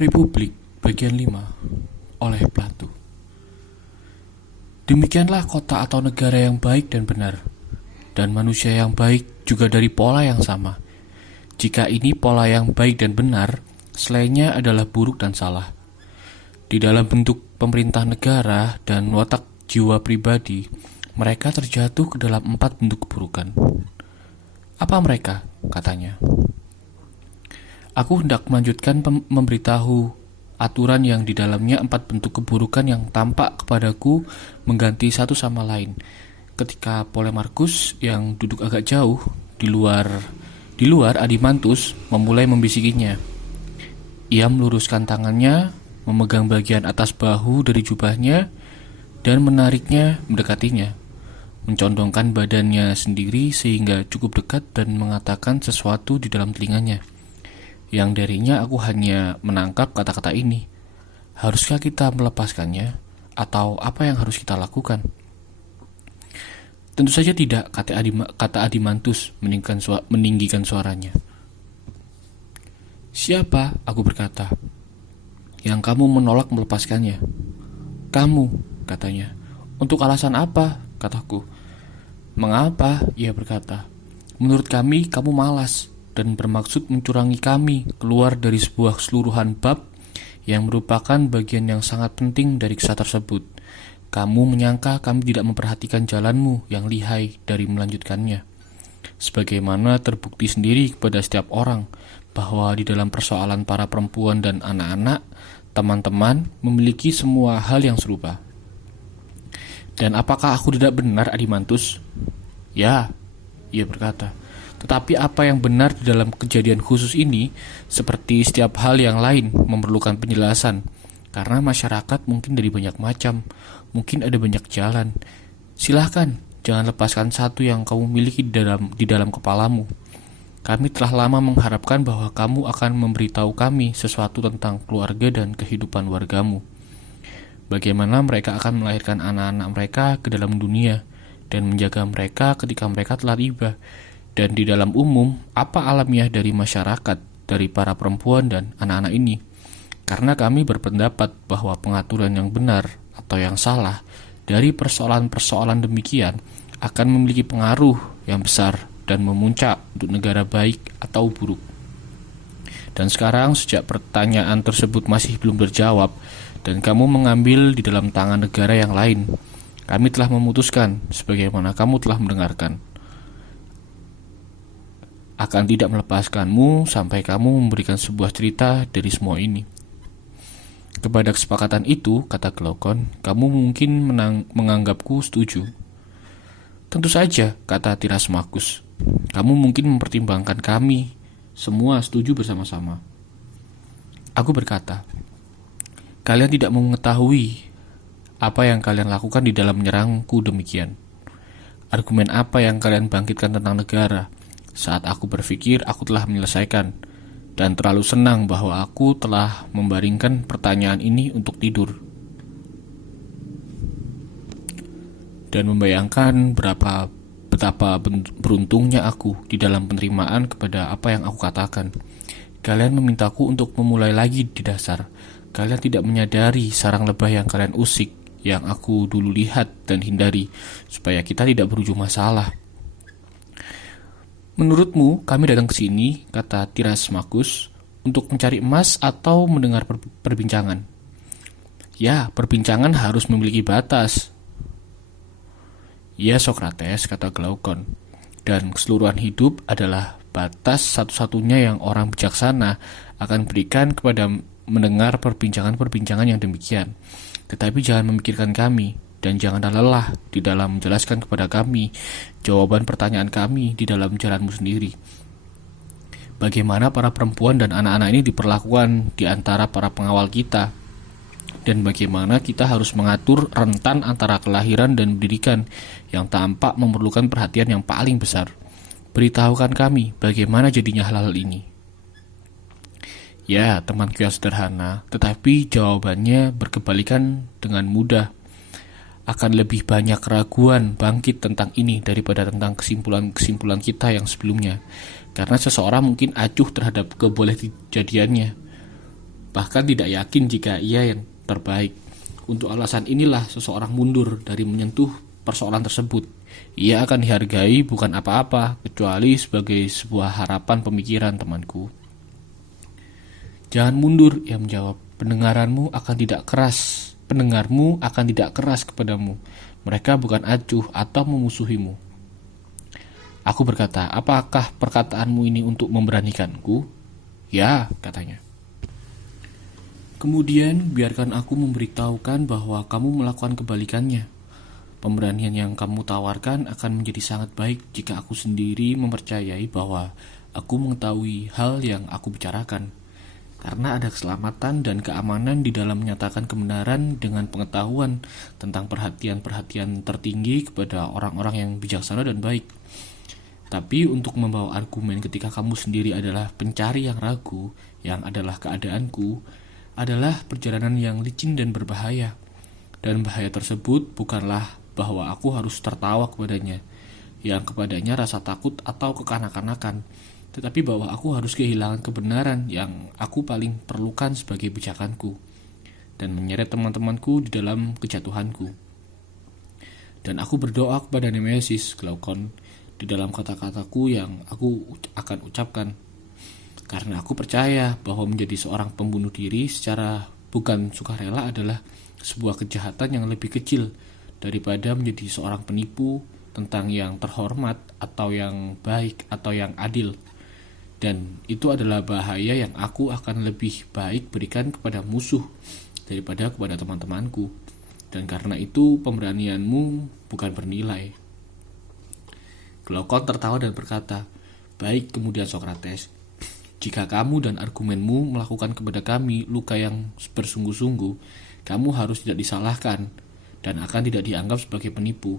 Republik bagian 5 oleh Plato. Demikianlah kota atau negara yang baik dan benar, dan manusia yang baik juga dari pola yang sama. Jika ini pola yang baik dan benar, selainnya adalah buruk dan salah. Di dalam bentuk pemerintah negara dan watak jiwa pribadi, mereka terjatuh ke dalam 4 bentuk keburukan. Apa mereka? Katanya. Aku hendak melanjutkan memberitahu aturan yang di dalamnya 4 bentuk keburukan yang tampak kepadaku mengganti satu sama lain. Ketika Polemarchus yang duduk agak jauh di luar Adimantus memulai membisikinya. Ia meluruskan tangannya, memegang bagian atas bahu dari jubahnya dan menariknya mendekatinya, mencondongkan badannya sendiri sehingga cukup dekat dan mengatakan sesuatu di dalam telinganya. Yang darinya aku hanya menangkap kata-kata ini. Haruskah kita melepaskannya? Atau apa yang harus kita lakukan? Tentu saja tidak, kata Adimantus meninggikan suaranya. Siapa? Aku berkata. Yang kamu menolak melepaskannya? Kamu, katanya. Untuk alasan apa? Kataku. Mengapa? Ia berkata. Menurut kami, kamu malas dan bermaksud mencurangi kami keluar dari sebuah keseluruhan bab yang merupakan bagian yang sangat penting dari kisah tersebut. Kamu menyangka kami tidak memperhatikan jalanmu yang lihai dari melanjutkannya. Sebagaimana terbukti sendiri kepada setiap orang bahwa di dalam persoalan para perempuan dan anak-anak, teman-teman memiliki semua hal yang serupa. Dan apakah aku tidak benar, Adimantus? Ya, ia berkata. Tetapi apa yang benar di dalam kejadian khusus ini, seperti setiap hal yang lain, memerlukan penjelasan. Karena masyarakat mungkin dari banyak macam, mungkin ada banyak jalan. Silahkan, jangan lepaskan satu yang kamu miliki di dalam kepalamu. Kami telah lama mengharapkan bahwa kamu akan memberitahu kami sesuatu tentang keluarga dan kehidupan wargamu. Bagaimana mereka akan melahirkan anak-anak mereka ke dalam dunia, dan menjaga mereka ketika mereka telah tiba. Dan di dalam umum, apa alamiah dari masyarakat, dari para perempuan dan anak-anak ini? Karena kami berpendapat bahwa pengaturan yang benar atau yang salah dari persoalan-persoalan demikian akan memiliki pengaruh yang besar dan memuncak untuk negara baik atau buruk. Dan sekarang sejak pertanyaan tersebut masih belum terjawab dan kamu mengambil di dalam tangan negara yang lain, kami telah memutuskan, sebagaimana kamu telah mendengarkan, akan tidak melepaskanmu sampai kamu memberikan sebuah cerita dari semua ini. Kepada kesepakatan itu, kata Glaukon, kamu mungkin menganggapku setuju. Tentu saja, kata Tirasmachus, kamu mungkin mempertimbangkan kami semua setuju bersama-sama. Aku berkata, kalian tidak mengetahui apa yang kalian lakukan di dalam menyerangku demikian. Argumen apa yang kalian bangkitkan tentang negara? Saat aku berpikir aku telah menyelesaikan dan terlalu senang bahwa aku telah membaringkan pertanyaan ini untuk tidur dan membayangkan betapa beruntungnya aku di dalam penerimaan kepada apa yang aku katakan. Kalian memintaku untuk memulai lagi di dasar. Kalian tidak menyadari sarang lebah yang kalian usik, yang aku dulu lihat dan hindari, supaya kita tidak berujung masalah. Menurutmu, kami datang ke sini, kata Tirasmachus, untuk mencari emas atau mendengar perbincangan? Ya, perbincangan harus memiliki batas. Ya, Sokrates, kata Glaukon, dan keseluruhan hidup adalah batas satu-satunya yang orang bijaksana akan berikan kepada mendengar perbincangan-perbincangan yang demikian. Tetapi jangan memikirkan kami, dan janganlah lelah di dalam menjelaskan kepada kami jawaban pertanyaan kami di dalam jalanmu sendiri. Bagaimana para perempuan dan anak-anak ini diperlakukan di antara para pengawal kita, dan bagaimana kita harus mengatur rentan antara kelahiran dan pendidikan yang tampak memerlukan perhatian yang paling besar. Beritahukan kami bagaimana jadinya hal-hal ini. Ya, temanku yang sederhana, tetapi jawabannya berkebalikan dengan mudah. Akan lebih banyak keraguan bangkit tentang ini daripada tentang kesimpulan-kesimpulan kita yang sebelumnya. Karena seseorang mungkin acuh terhadap kebolehjadiannya. bahkan tidak yakin jika ia yang terbaik. Untuk alasan inilah seseorang mundur dari menyentuh persoalan tersebut. Ia akan dihargai bukan apa-apa, kecuali sebagai sebuah harapan pemikiran, temanku. Jangan mundur, ia menjawab. Pendengarmu akan tidak keras kepadamu. Mereka bukan acuh atau memusuhimu. Aku berkata, apakah perkataanmu ini untuk memberanikanku? Ya, katanya. Kemudian biarkan aku memberitahukan bahwa kamu melakukan kebalikannya. Pemberanian yang kamu tawarkan akan menjadi sangat baik jika aku sendiri mempercayai bahwa aku mengetahui hal yang aku bicarakan. Karena ada keselamatan dan keamanan di dalam menyatakan kebenaran dengan pengetahuan tentang perhatian-perhatian tertinggi kepada orang-orang yang bijaksana dan baik. Tapi untuk membawa argumen ketika kamu sendiri adalah pencari yang ragu, yang adalah keadaanku, adalah perjalanan yang licin dan berbahaya. Dan bahaya tersebut bukanlah bahwa aku harus tertawa kepadanya, yang kepadanya rasa takut atau kekanak-kanakan, tetapi bahwa aku harus kehilangan kebenaran yang aku paling perlukan sebagai pijakanku, dan menyeret teman-temanku di dalam kejatuhanku. Dan aku berdoa kepada Nemesis, Glaukon, di dalam kata-kataku yang aku akan ucapkan, karena aku percaya bahwa menjadi seorang pembunuh diri secara bukan sukarela adalah sebuah kejahatan yang lebih kecil daripada menjadi seorang penipu tentang yang terhormat atau yang baik atau yang adil. Dan itu adalah bahaya yang aku akan lebih baik berikan kepada musuh daripada kepada teman-temanku. Dan karena itu pemberanianmu bukan bernilai. Glaukon tertawa dan berkata, baik, kemudian Sokrates, jika kamu dan argumenmu melakukan kepada kami luka yang bersungguh-sungguh, kamu harus tidak disalahkan dan akan tidak dianggap sebagai penipu.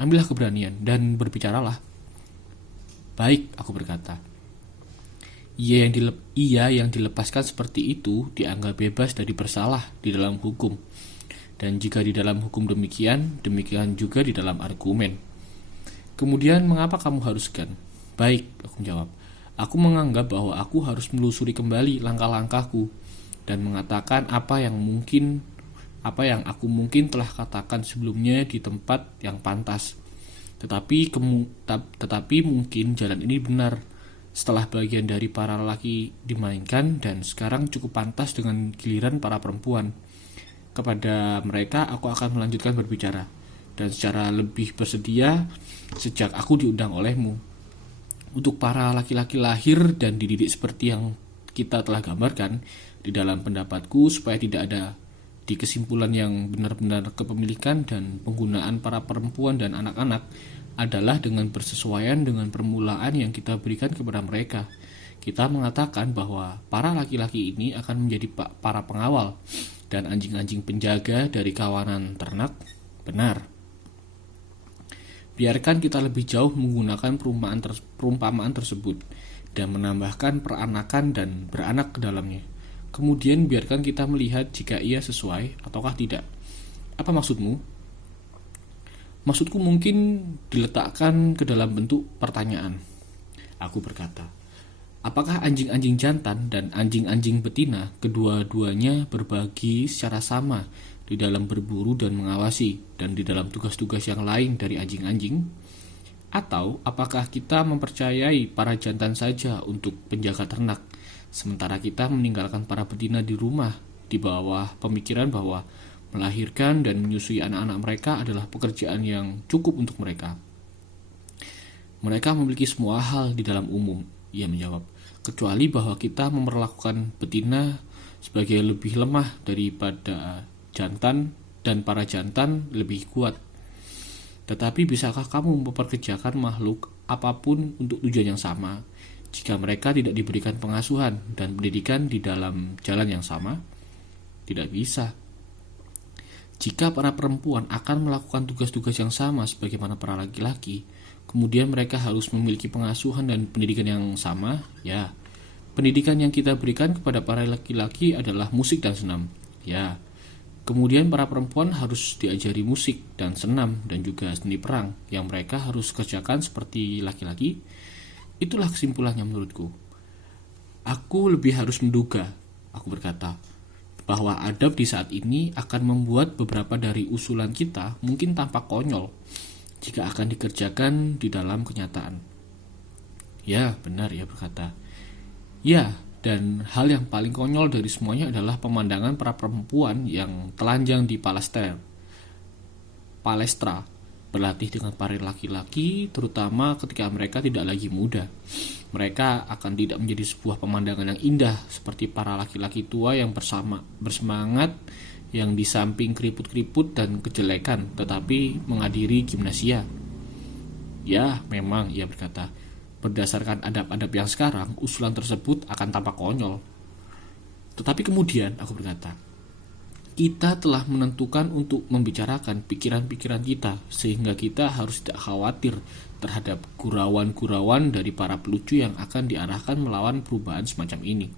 Ambillah keberanian dan berbicaralah. Baik, aku berkata. Ia yang dilepaskan seperti itu dianggap bebas dari bersalah di dalam hukum. Dan jika di dalam hukum demikian juga di dalam argumen. Kemudian mengapa kamu haruskan? Baik, aku menjawab. Aku menganggap bahwa aku harus menelusuri kembali langkah-langkahku dan mengatakan apa yang aku mungkin telah katakan sebelumnya di tempat yang pantas. Tetapi mungkin jalan ini benar setelah bagian dari para lelaki dimainkan dan sekarang cukup pantas dengan giliran para perempuan. Kepada mereka aku akan melanjutkan berbicara dan secara lebih bersedia sejak aku diundang olehmu. Untuk para laki-laki lahir dan dididik seperti yang kita telah gambarkan di dalam pendapatku, supaya tidak ada di kesimpulan yang benar-benar kepemilikan dan penggunaan para perempuan dan anak-anak adalah dengan bersesuaian dengan permulaan yang kita berikan kepada mereka. Kita mengatakan bahwa para laki-laki ini akan menjadi para pengawal dan anjing-anjing penjaga dari kawanan ternak. Benar. Biarkan kita lebih jauh menggunakan perumpamaan tersebut dan menambahkan peranakan dan beranak ke dalamnya. Kemudian biarkan kita melihat jika ia sesuai ataukah tidak. Apa maksudmu? Maksudku mungkin diletakkan ke dalam bentuk pertanyaan. Aku berkata, apakah anjing-anjing jantan dan anjing-anjing betina kedua-duanya berbagi secara sama di dalam berburu dan mengawasi dan di dalam tugas-tugas yang lain dari anjing-anjing? Atau apakah kita mempercayai para jantan saja untuk penjaga ternak, sementara kita meninggalkan para betina di rumah di bawah pemikiran bahwa melahirkan dan menyusui anak-anak mereka adalah pekerjaan yang cukup untuk mereka? Mereka memiliki semua hal di dalam umum, ia menjawab, kecuali bahwa kita memperlakukan betina sebagai lebih lemah daripada jantan dan para jantan lebih kuat. Tetapi bisakah kamu memperkerjakan makhluk apapun untuk tujuan yang sama jika mereka tidak diberikan pengasuhan dan pendidikan di dalam jalan yang sama? Tidak bisa. Jika para perempuan akan melakukan tugas-tugas yang sama sebagaimana para laki-laki, kemudian mereka harus memiliki pengasuhan dan pendidikan yang sama, ya. Pendidikan yang kita berikan kepada para laki-laki adalah musik dan senam, ya. Kemudian para perempuan harus diajari musik dan senam dan juga seni perang yang mereka harus kerjakan seperti laki-laki. Itulah kesimpulannya menurutku. Aku lebih harus menduga aku berkata, bahwa adab di saat ini akan membuat beberapa dari usulan kita mungkin tampak konyol jika akan dikerjakan di dalam kenyataan. Ya, benar, ia berkata. Ya, dan hal yang paling konyol dari semuanya adalah pemandangan para perempuan yang telanjang di palestra, berlatih dengan para laki-laki, terutama ketika mereka tidak lagi muda. Mereka akan tidak menjadi sebuah pemandangan yang indah seperti para laki-laki tua yang bersemangat, yang di samping keriput-keriput dan kejelekan, tetapi menghadiri gimnasia. Ya, memang, ia berkata, berdasarkan adab-adab yang sekarang, usulan tersebut akan tampak konyol. Tetapi kemudian, aku berkata, kita telah menentukan untuk membicarakan pikiran-pikiran kita, sehingga kita harus tidak khawatir terhadap gurauan-gurauan dari para pelucu yang akan diarahkan melawan perubahan semacam ini.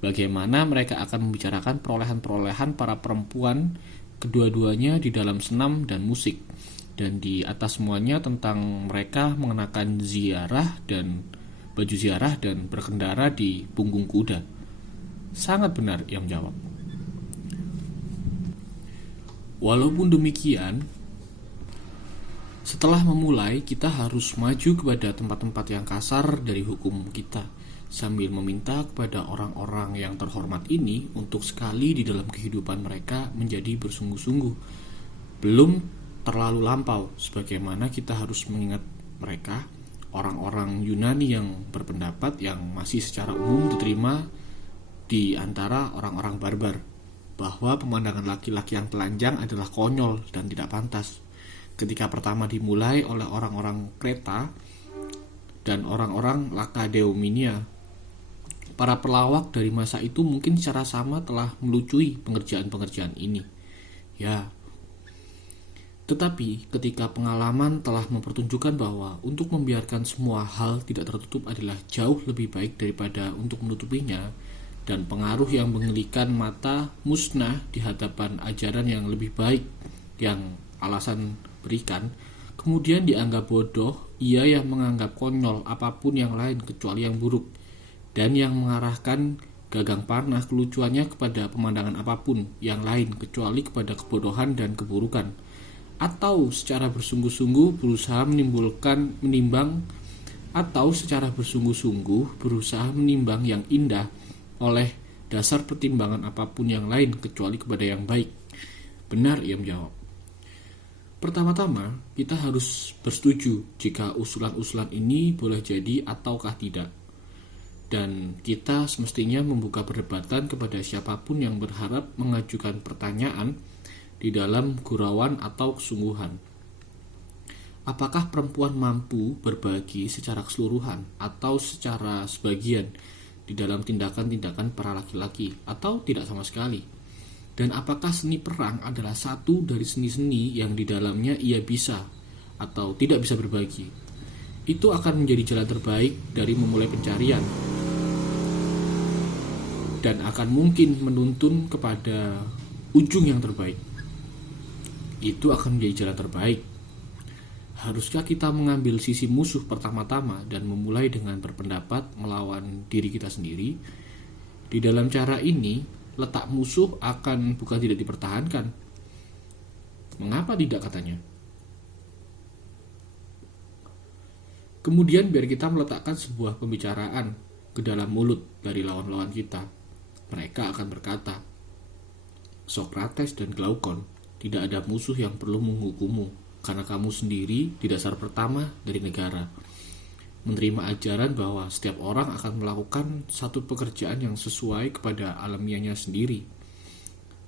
Bagaimana mereka akan membicarakan perolehan-perolehan para perempuan kedua-duanya di dalam senam dan musik, dan di atas semuanya tentang mereka mengenakan baju ziarah dan berkendara di punggung kuda. Sangat benar, ia menjawab. Walaupun demikian, setelah memulai, kita harus maju kepada tempat-tempat yang kasar dari hukum kita, sambil meminta kepada orang-orang yang terhormat ini untuk sekali di dalam kehidupan mereka menjadi bersungguh-sungguh. Belum terlalu lampau, sebagaimana kita harus mengingat mereka, orang-orang Yunani yang berpendapat yang masih secara umum diterima di antara orang-orang barbar, bahwa pemandangan laki-laki yang telanjang adalah konyol dan tidak pantas. Ketika pertama dimulai oleh orang-orang Kreta dan orang-orang Lakedaimonia, para pelawak dari masa itu mungkin secara sama telah melucui pengerjaan-pengerjaan ini. Ya, tetapi ketika pengalaman telah mempertunjukkan bahwa untuk membiarkan semua hal tidak tertutup adalah jauh lebih baik daripada untuk menutupinya, dan pengaruh yang mengelikan mata musnah di hadapan ajaran yang lebih baik yang alasan berikan, kemudian dianggap bodoh, ia yang menganggap konyol apapun yang lain kecuali yang buruk, dan yang mengarahkan gagang panah kelucuannya kepada pemandangan apapun yang lain kecuali kepada kebodohan dan keburukan, atau secara bersungguh-sungguh berusaha menimbang yang indah oleh dasar pertimbangan apapun yang lain kecuali kepada yang baik. Benar, ia menjawab. Pertama-tama, kita harus bersetuju jika usulan-usulan ini boleh jadi ataukah tidak. Dan kita semestinya membuka perdebatan kepada siapapun yang berharap mengajukan pertanyaan di dalam gurauan atau kesungguhan. Apakah perempuan mampu berbagi secara keseluruhan atau secara sebagian di dalam tindakan-tindakan para laki-laki, atau tidak sama sekali? Dan apakah seni perang adalah satu dari seni-seni yang di dalamnya ia bisa atau tidak bisa berbagi? Itu akan menjadi jalan terbaik dari memulai pencarian, dan akan mungkin menuntun kepada ujung yang terbaik. Itu akan menjadi jalan terbaik. Haruskah kita mengambil sisi musuh pertama-tama dan memulai dengan berpendapat melawan diri kita sendiri? Di dalam cara ini, letak musuh akan bukan tidak dipertahankan. Mengapa tidak, katanya? Kemudian biar kita meletakkan sebuah pembicaraan ke dalam mulut dari lawan-lawan kita. Mereka akan berkata, Sokrates dan Glaukon, tidak ada musuh yang perlu menghukummu, karena kamu sendiri di dasar pertama dari negara menerima ajaran bahwa setiap orang akan melakukan satu pekerjaan yang sesuai kepada alamiahnya sendiri.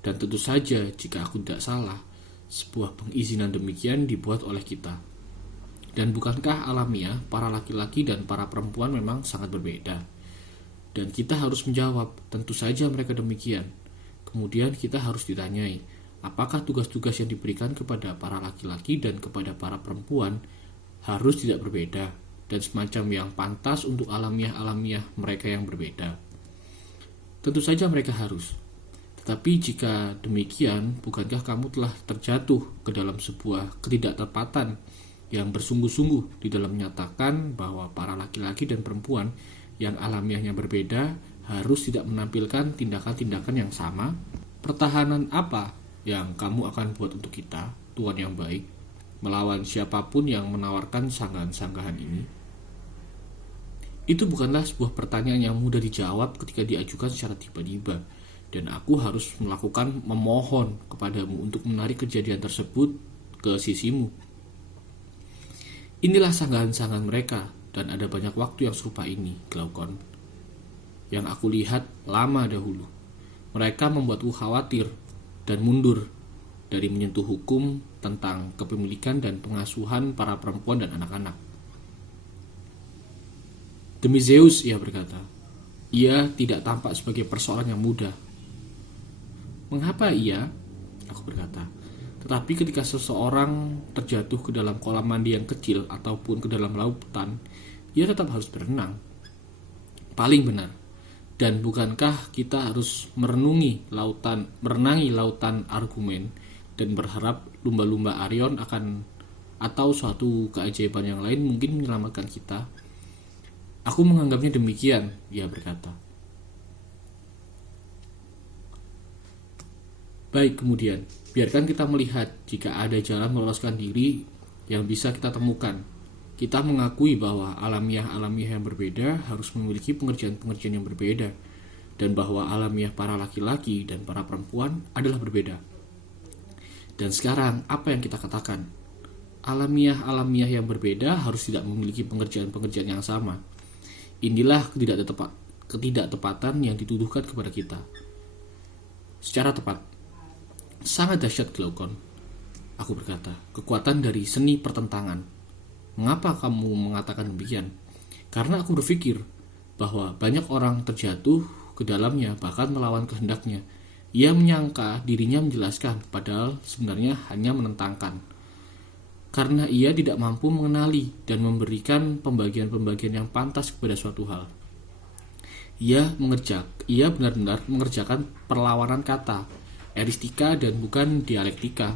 Dan tentu saja, jika aku tidak salah, sebuah pengizinan demikian dibuat oleh kita. Dan bukankah alamiah para laki-laki dan para perempuan memang sangat berbeda? Dan kita harus menjawab, tentu saja mereka demikian. Kemudian kita harus ditanyai, apakah tugas-tugas yang diberikan kepada para laki-laki dan kepada para perempuan harus tidak berbeda, dan semacam yang pantas untuk alamiah-alamiah mereka yang berbeda? Tentu saja mereka harus. Tetapi jika demikian, bukankah kamu telah terjatuh ke dalam sebuah ketidaktepatan yang bersungguh-sungguh di dalam menyatakan bahwa para laki-laki dan perempuan yang alamiahnya berbeda harus tidak menampilkan tindakan-tindakan yang sama? Pertahanan apa yang kamu akan buat untuk kita, Tuhan yang baik, melawan siapapun yang menawarkan sanggahan-sanggahan ini? Itu bukanlah sebuah pertanyaan yang mudah dijawab ketika diajukan secara tiba-tiba, dan aku harus memohon kepadamu untuk menarik kejadian tersebut ke sisimu. Inilah sanggahan-sanggahan mereka, dan ada banyak waktu yang serupa ini, Glaukon, yang aku lihat lama dahulu. Mereka membuatku khawatir dan mundur dari menyentuh hukum tentang kepemilikan dan pengasuhan para perempuan dan anak-anak. Demi Zeus, ia berkata, ia tidak tampak sebagai persoalan yang mudah. Mengapa ia? Aku berkata. Tetapi ketika seseorang terjatuh ke dalam kolam mandi yang kecil ataupun ke dalam lautan, ia tetap harus berenang. Paling benar. Dan bukankah kita harus merenangi lautan argumen dan berharap lumba-lumba Arion atau suatu keajaiban yang lain mungkin menyelamatkan kita? Aku menganggapnya demikian, ia berkata. Baik, kemudian, biarkan kita melihat jika ada jalan meloloskan diri yang bisa kita temukan. Kita mengakui bahwa alamiah-alamiah yang berbeda harus memiliki pengerjaan-pengerjaan yang berbeda, dan bahwa alamiah para laki-laki dan para perempuan adalah berbeda. Dan sekarang, apa yang kita katakan? Alamiah-alamiah yang berbeda harus tidak memiliki pengerjaan-pengerjaan yang sama. Inilah ketidaktepatan yang dituduhkan kepada kita. Secara tepat, sangat dahsyat, Glaukon, aku berkata, kekuatan dari seni pertentangan. Mengapa kamu mengatakan demikian? Karena aku berpikir bahwa banyak orang terjatuh ke dalamnya, bahkan melawan kehendaknya. Ia menyangka dirinya menjelaskan, padahal sebenarnya hanya menentangkan. Karena ia tidak mampu mengenali dan memberikan pembagian-pembagian yang pantas kepada suatu hal. Ia benar-benar mengerjakan perlawanan kata, eristika dan bukan dialektika.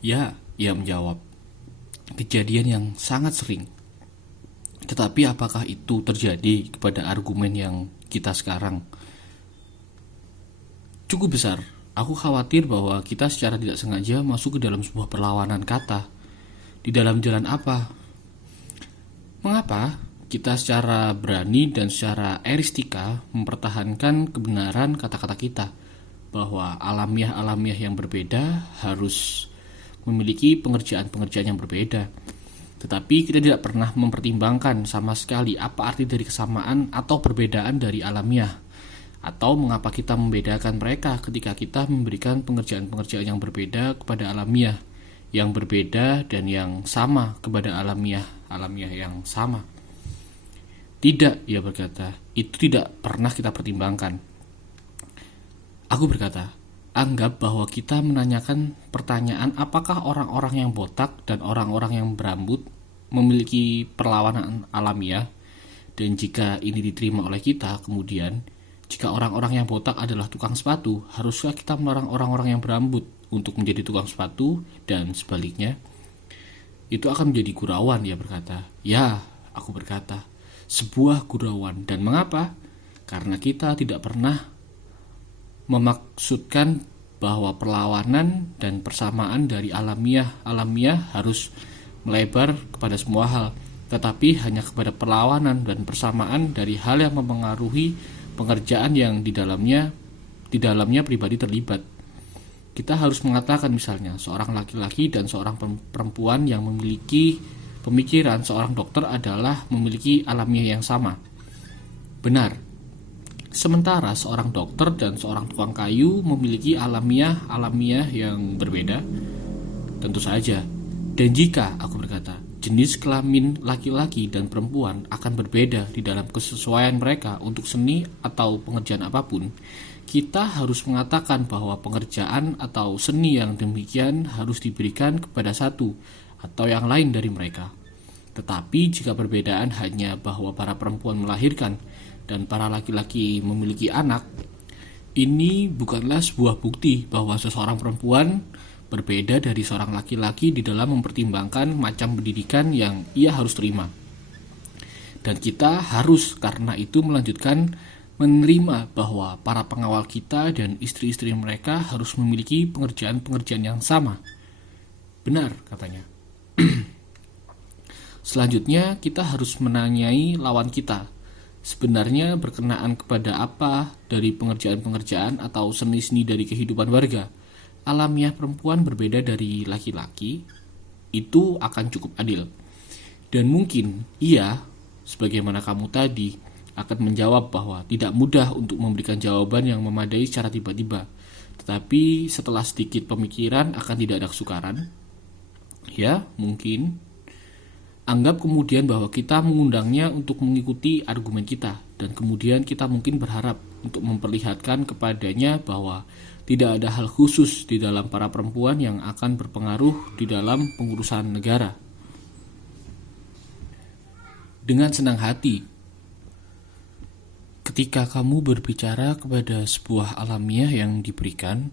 Ya, ia menjawab. Kejadian yang sangat sering. Tetapi apakah itu terjadi kepada argumen yang kita sekarang? Cukup besar. Aku khawatir bahwa kita secara tidak sengaja masuk ke dalam sebuah perlawanan kata. Di dalam jalan apa? Mengapa kita secara berani dan secara eristika mempertahankan kebenaran kata-kata kita bahwa alamiah-alamiah yang berbeda harus memiliki pengerjaan-pengerjaan yang berbeda, tetapi kita tidak pernah mempertimbangkan sama sekali apa arti dari kesamaan atau perbedaan dari alamiah, atau mengapa kita membedakan mereka ketika kita memberikan pengerjaan-pengerjaan yang berbeda kepada alamiah yang berbeda dan yang sama kepada alamiah yang sama. Tidak, ia berkata, itu tidak pernah kita pertimbangkan. Aku berkata, anggap bahwa kita menanyakan pertanyaan apakah orang-orang yang botak dan orang-orang yang berambut memiliki perlawanan alamiah, dan jika ini diterima oleh kita, kemudian jika orang-orang yang botak adalah tukang sepatu, haruskah kita melarang orang-orang yang berambut untuk menjadi tukang sepatu dan sebaliknya? Itu akan menjadi gurauan, dia berkata. Ya, aku berkata, sebuah gurauan. Dan mengapa? Karena kita tidak pernah memaksudkan bahwa perlawanan dan persamaan dari alamiah harus melebar kepada semua hal, tetapi hanya kepada perlawanan dan persamaan dari hal yang mempengaruhi pengerjaan yang di dalamnya pribadi terlibat. Kita harus mengatakan misalnya seorang laki-laki dan seorang perempuan yang memiliki pemikiran seorang dokter adalah memiliki alamiah yang sama. Benar. Sementara seorang dokter dan seorang tukang kayu memiliki alamiah yang berbeda. Tentu saja. Dan jika, aku berkata, jenis kelamin laki-laki dan perempuan akan berbeda di dalam kesesuaian mereka untuk seni atau pengerjaan apapun, kita harus mengatakan bahwa pengerjaan atau seni yang demikian harus diberikan kepada satu atau yang lain dari mereka. Tetapi jika perbedaan hanya bahwa para perempuan melahirkan dan para laki-laki memiliki anak, ini bukanlah sebuah bukti bahwa seseorang perempuan berbeda dari seorang laki-laki di dalam mempertimbangkan macam pendidikan yang ia harus terima. Dan kita harus karena itu melanjutkan menerima bahwa para pengawal kita dan istri-istri mereka harus memiliki pengerjaan-pengerjaan yang sama. Benar, katanya. Selanjutnya, kita harus menanyai lawan kita. Sebenarnya berkenaan kepada apa dari pengerjaan-pengerjaan atau seni-seni dari kehidupan warga. Alamiah perempuan berbeda dari laki-laki, itu akan cukup adil. Dan mungkin ia, sebagaimana kamu tadi, akan menjawab bahwa tidak mudah untuk memberikan jawaban yang memadai secara tiba-tiba. Tetapi setelah sedikit pemikiran akan tidak ada kesukaran. Ya, mungkin. Anggap kemudian bahwa kita mengundangnya untuk mengikuti argumen kita, dan kemudian kita mungkin berharap untuk memperlihatkan kepadanya bahwa tidak ada hal khusus di dalam para perempuan yang akan berpengaruh di dalam pengurusan negara. Dengan senang hati, ketika kamu berbicara kepada sebuah alamiah yang diberikan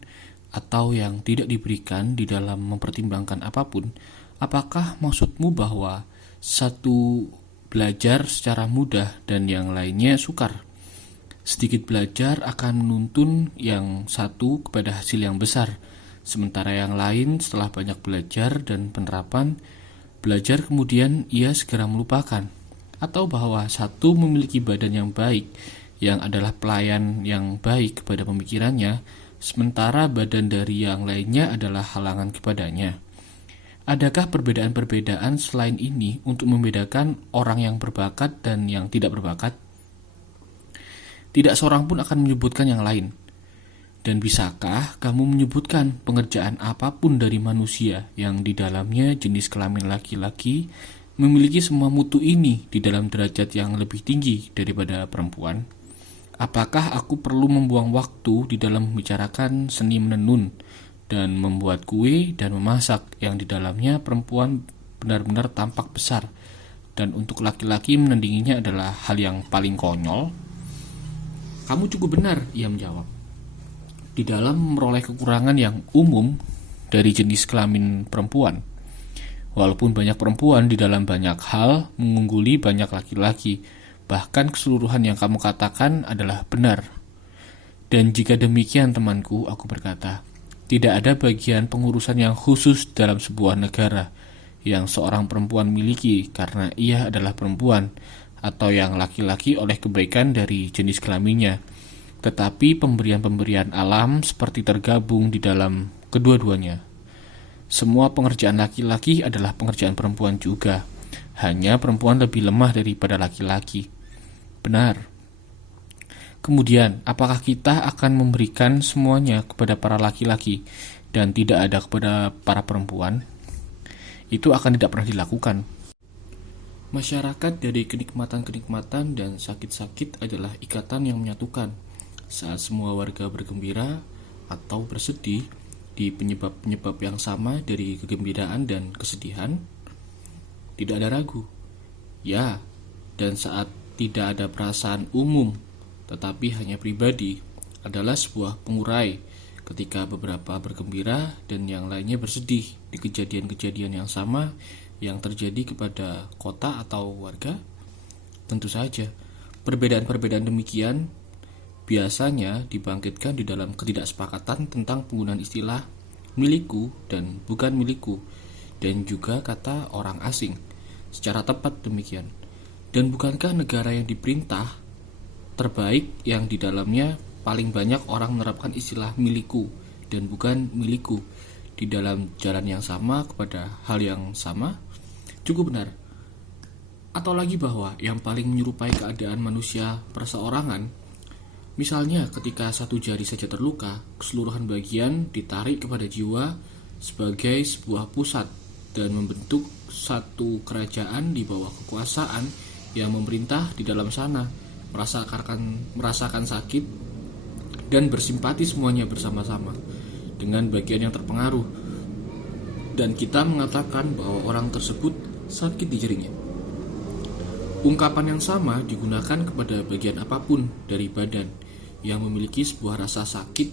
atau yang tidak diberikan di dalam mempertimbangkan apapun, apakah maksudmu bahwa satu belajar secara mudah dan yang lainnya sukar? Sedikit belajar akan menuntun yang satu kepada hasil yang besar, sementara yang lain setelah banyak belajar dan penerapan, belajar kemudian ia segera melupakan. Atau bahwa satu memiliki badan yang baik, yang adalah pelayan yang baik kepada pemikirannya, sementara badan dari yang lainnya adalah halangan kepadanya. Adakah perbedaan-perbedaan selain ini untuk membedakan orang yang berbakat dan yang tidak berbakat? Tidak seorang pun akan menyebutkan yang lain. Dan bisakah kamu menyebutkan pengerjaan apapun dari manusia yang di dalamnya jenis kelamin laki-laki memiliki semua mutu ini di dalam derajat yang lebih tinggi daripada perempuan? Apakah aku perlu membuang waktu di dalam membicarakan seni menenun dan membuat kue dan memasak yang di dalamnya perempuan benar-benar tampak besar, dan untuk laki-laki menandinginya adalah hal yang paling konyol? Kamu cukup benar, ia menjawab. Di dalam memperoleh kekurangan yang umum dari jenis kelamin perempuan, walaupun banyak perempuan di dalam banyak hal mengungguli banyak laki-laki, bahkan keseluruhan yang kamu katakan adalah benar. Dan jika demikian, temanku, aku berkata, tidak ada bagian pengurusan yang khusus dalam sebuah negara yang seorang perempuan miliki karena ia adalah perempuan, atau yang laki-laki oleh kebaikan dari jenis kelaminnya. Tetapi pemberian-pemberian alam seperti tergabung di dalam kedua-duanya. Semua pengerjaan laki-laki adalah pengerjaan perempuan juga. Hanya perempuan lebih lemah daripada laki-laki. Benar. Kemudian, apakah kita akan memberikan semuanya kepada para laki-laki dan tidak ada kepada para perempuan? Itu akan tidak pernah dilakukan. Masyarakat dari kenikmatan-kenikmatan dan sakit-sakit adalah ikatan yang menyatukan. Saat semua warga bergembira atau bersedih di penyebab-penyebab yang sama dari kegembiraan dan kesedihan, tidak ada ragu. Ya, dan saat tidak ada perasaan umum tetapi hanya pribadi, adalah sebuah pengurai ketika beberapa bergembira dan yang lainnya bersedih di kejadian-kejadian yang sama yang terjadi kepada kota atau warga. Tentu saja, perbedaan-perbedaan demikian biasanya dibangkitkan di dalam ketidaksepakatan tentang penggunaan istilah milikku dan bukan milikku, dan juga kata orang asing, secara tepat demikian. Dan bukankah negara yang diperintah terbaik yang di dalamnya paling banyak orang menerapkan istilah milikku dan bukan milikku di dalam jalan yang sama kepada hal yang sama? Cukup benar. Atau lagi bahwa yang paling menyerupai keadaan manusia perseorangan, misalnya ketika satu jari saja terluka, keseluruhan bagian ditarik kepada jiwa sebagai sebuah pusat dan membentuk satu kerajaan di bawah kekuasaan yang memerintah di dalam sana, merasakan sakit dan bersimpati semuanya bersama-sama dengan bagian yang terpengaruh, dan kita mengatakan bahwa orang tersebut sakit di jarinya. Ungkapan yang sama digunakan kepada bagian apapun dari badan yang memiliki sebuah rasa sakit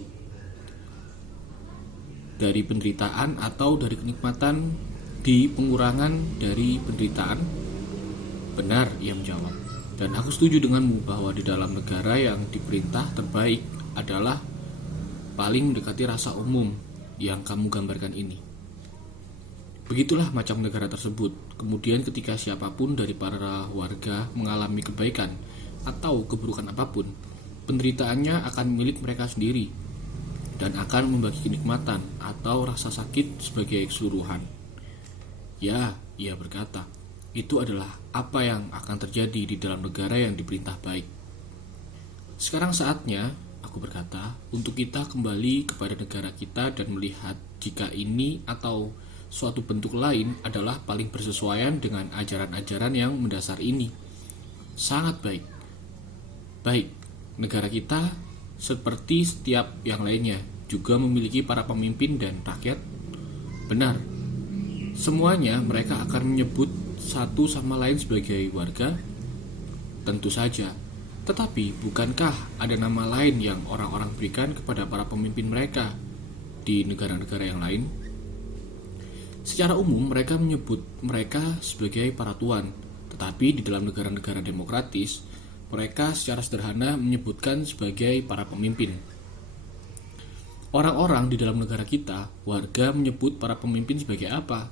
dari penderitaan atau dari kenikmatan di pengurangan dari penderitaan. Benar, ia menjawab. Dan aku setuju denganmu bahwa di dalam negara yang diperintah terbaik adalah paling mendekati rasa umum yang kamu gambarkan ini. Begitulah macam negara tersebut. Kemudian ketika siapapun dari para warga mengalami kebaikan atau keburukan apapun, penderitaannya akan milik mereka sendiri dan akan membagi kenikmatan atau rasa sakit sebagai keseluruhan. Ya, ia berkata, itu adalah apa yang akan terjadi di dalam negara yang diperintah baik. Sekarang saatnya, aku berkata, untuk kita kembali kepada negara kita dan melihat jika ini atau suatu bentuk lain adalah paling bersesuaian dengan ajaran-ajaran yang mendasar ini. Sangat baik. Baik, negara kita seperti setiap yang lainnya juga memiliki para pemimpin dan rakyat. Benar, semuanya mereka akan menyebut satu sama lain sebagai warga. Tentu saja. Tetapi bukankah ada nama lain yang orang-orang berikan kepada para pemimpin mereka di negara-negara yang lain? Secara umum mereka menyebut mereka sebagai para tuan, tetapi di dalam negara-negara demokratis mereka secara sederhana menyebutkan sebagai para pemimpin. Orang-orang di dalam negara kita, warga menyebut para pemimpin sebagai apa?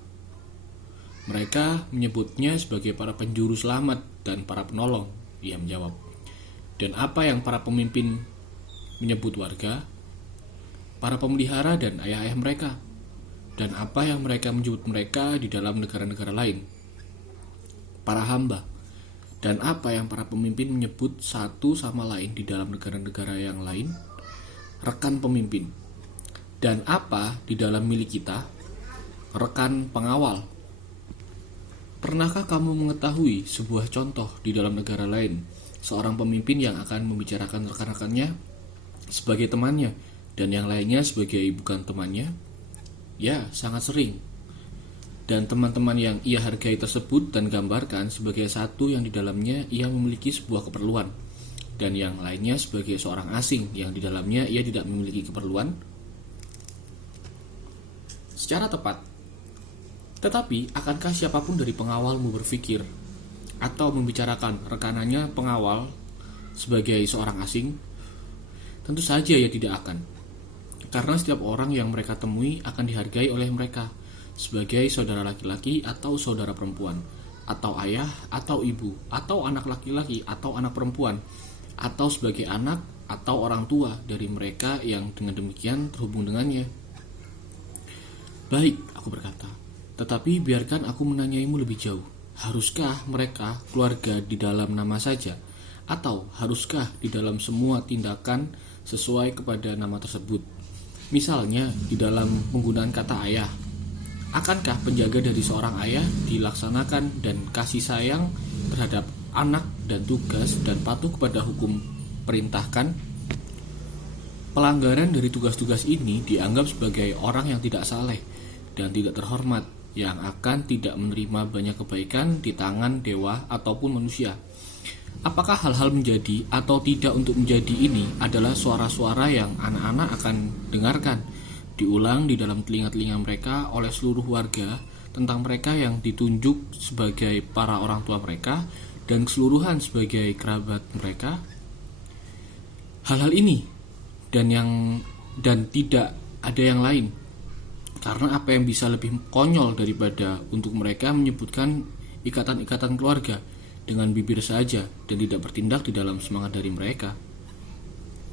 Mereka menyebutnya sebagai para penjuru selamat dan para penolong, ia menjawab. Dan apa yang para pemimpin menyebut warga? Para pemelihara dan ayah-ayah mereka. Dan apa yang mereka menyebut mereka di dalam negara-negara lain? Para hamba. Dan apa yang para pemimpin menyebut satu sama lain di dalam negara-negara yang lain? Rekan pemimpin. Dan apa di dalam milik kita? Rekan pengawal. Pernahkah kamu mengetahui sebuah contoh di dalam negara lain, seorang pemimpin yang akan membicarakan rekan-rekannya sebagai temannya dan yang lainnya sebagai bukan temannya? Ya, sangat sering. Dan teman-teman yang ia hargai tersebut dan gambarkan sebagai satu yang di dalamnya ia memiliki sebuah keperluan, dan yang lainnya sebagai seorang asing yang di dalamnya ia tidak memiliki keperluan. Secara tepat. Tetapi, akankah siapapun dari pengawalmu berpikir atau membicarakan rekanannya pengawal sebagai seorang asing? Tentu saja ia tidak akan. Karena setiap orang yang mereka temui akan dihargai oleh mereka sebagai saudara laki-laki atau saudara perempuan, atau ayah atau ibu, atau anak laki-laki atau anak perempuan, atau sebagai anak atau orang tua dari mereka yang dengan demikian terhubung dengannya. Baik, aku berkata, tetapi biarkan aku menanyaimu lebih jauh. Haruskah mereka keluarga di dalam nama saja? Atau haruskah di dalam semua tindakan sesuai kepada nama tersebut? Misalnya di dalam penggunaan kata ayah. Akankah penjaga dari seorang ayah dilaksanakan dan kasih sayang terhadap anak dan tugas dan patuh kepada hukum perintahkan? Pelanggaran dari tugas-tugas ini dianggap sebagai orang yang tidak saleh dan tidak terhormat, yang akan tidak menerima banyak kebaikan di tangan dewa ataupun manusia. Apakah hal-hal menjadi atau tidak untuk menjadi ini adalah suara-suara yang anak-anak akan dengarkan, diulang di dalam telinga-telinga mereka oleh seluruh warga tentang mereka yang ditunjuk sebagai para orang tua mereka dan keseluruhan sebagai kerabat mereka? Hal-hal ini dan tidak ada yang lain. Karena apa yang bisa lebih konyol daripada untuk mereka menyebutkan ikatan-ikatan keluarga dengan bibir saja dan tidak bertindak di dalam semangat dari mereka.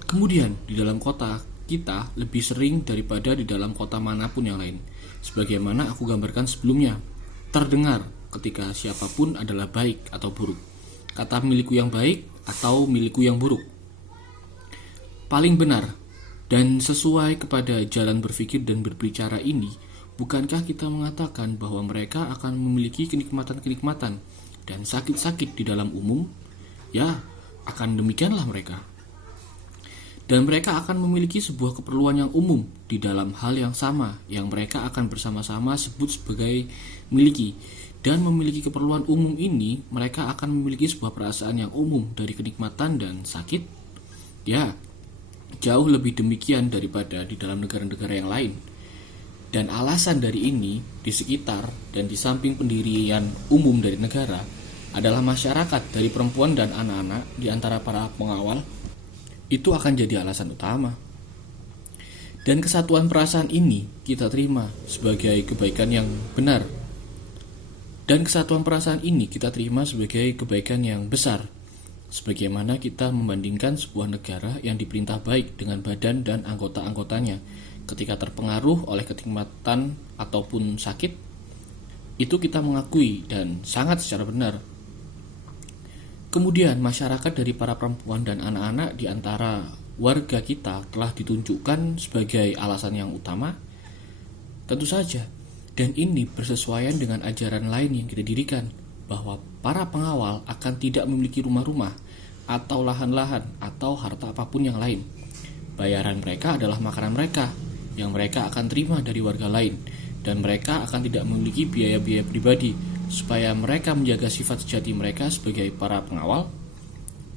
Kemudian di dalam kota kita lebih sering daripada di dalam kota manapun yang lain, sebagaimana aku gambarkan sebelumnya, terdengar ketika siapapun adalah baik atau buruk, kata milikku yang baik atau milikku yang buruk. Paling benar dan sesuai kepada jalan berpikir dan berbicara ini, bukankah kita mengatakan bahwa mereka akan memiliki kenikmatan-kenikmatan dan sakit-sakit di dalam umum? Ya, akan demikianlah mereka. Dan mereka akan memiliki sebuah keperluan yang umum di dalam hal yang sama, yang mereka akan bersama-sama sebut sebagai miliki. Dan memiliki keperluan umum ini, mereka akan memiliki sebuah perasaan yang umum dari kenikmatan dan sakit. Ya, jauh lebih demikian daripada di dalam negara-negara yang lain. Dan alasan dari ini, di sekitar dan di samping pendirian umum dari negara, adalah masyarakat dari perempuan dan anak-anak di antara para pengawal, itu akan jadi alasan utama. Dan kesatuan perasaan ini kita terima sebagai kebaikan yang benar. Dan kesatuan perasaan ini kita terima sebagai kebaikan yang besar. Sebagaimana kita membandingkan sebuah negara yang diperintah baik dengan badan dan anggota-anggotanya ketika terpengaruh oleh kenikmatan ataupun sakit, itu kita mengakui dan sangat secara benar. Kemudian masyarakat dari para perempuan dan anak-anak di antara warga kita telah ditunjukkan sebagai alasan yang utama. Tentu saja, dan ini bersesuaian dengan ajaran lain yang kita dirikan, bahwa para pengawal akan tidak memiliki rumah-rumah atau lahan-lahan atau harta apapun yang lain. Bayaran mereka adalah makanan mereka yang mereka akan terima dari warga lain, dan mereka akan tidak memiliki biaya-biaya pribadi supaya mereka menjaga sifat sejati mereka sebagai para pengawal.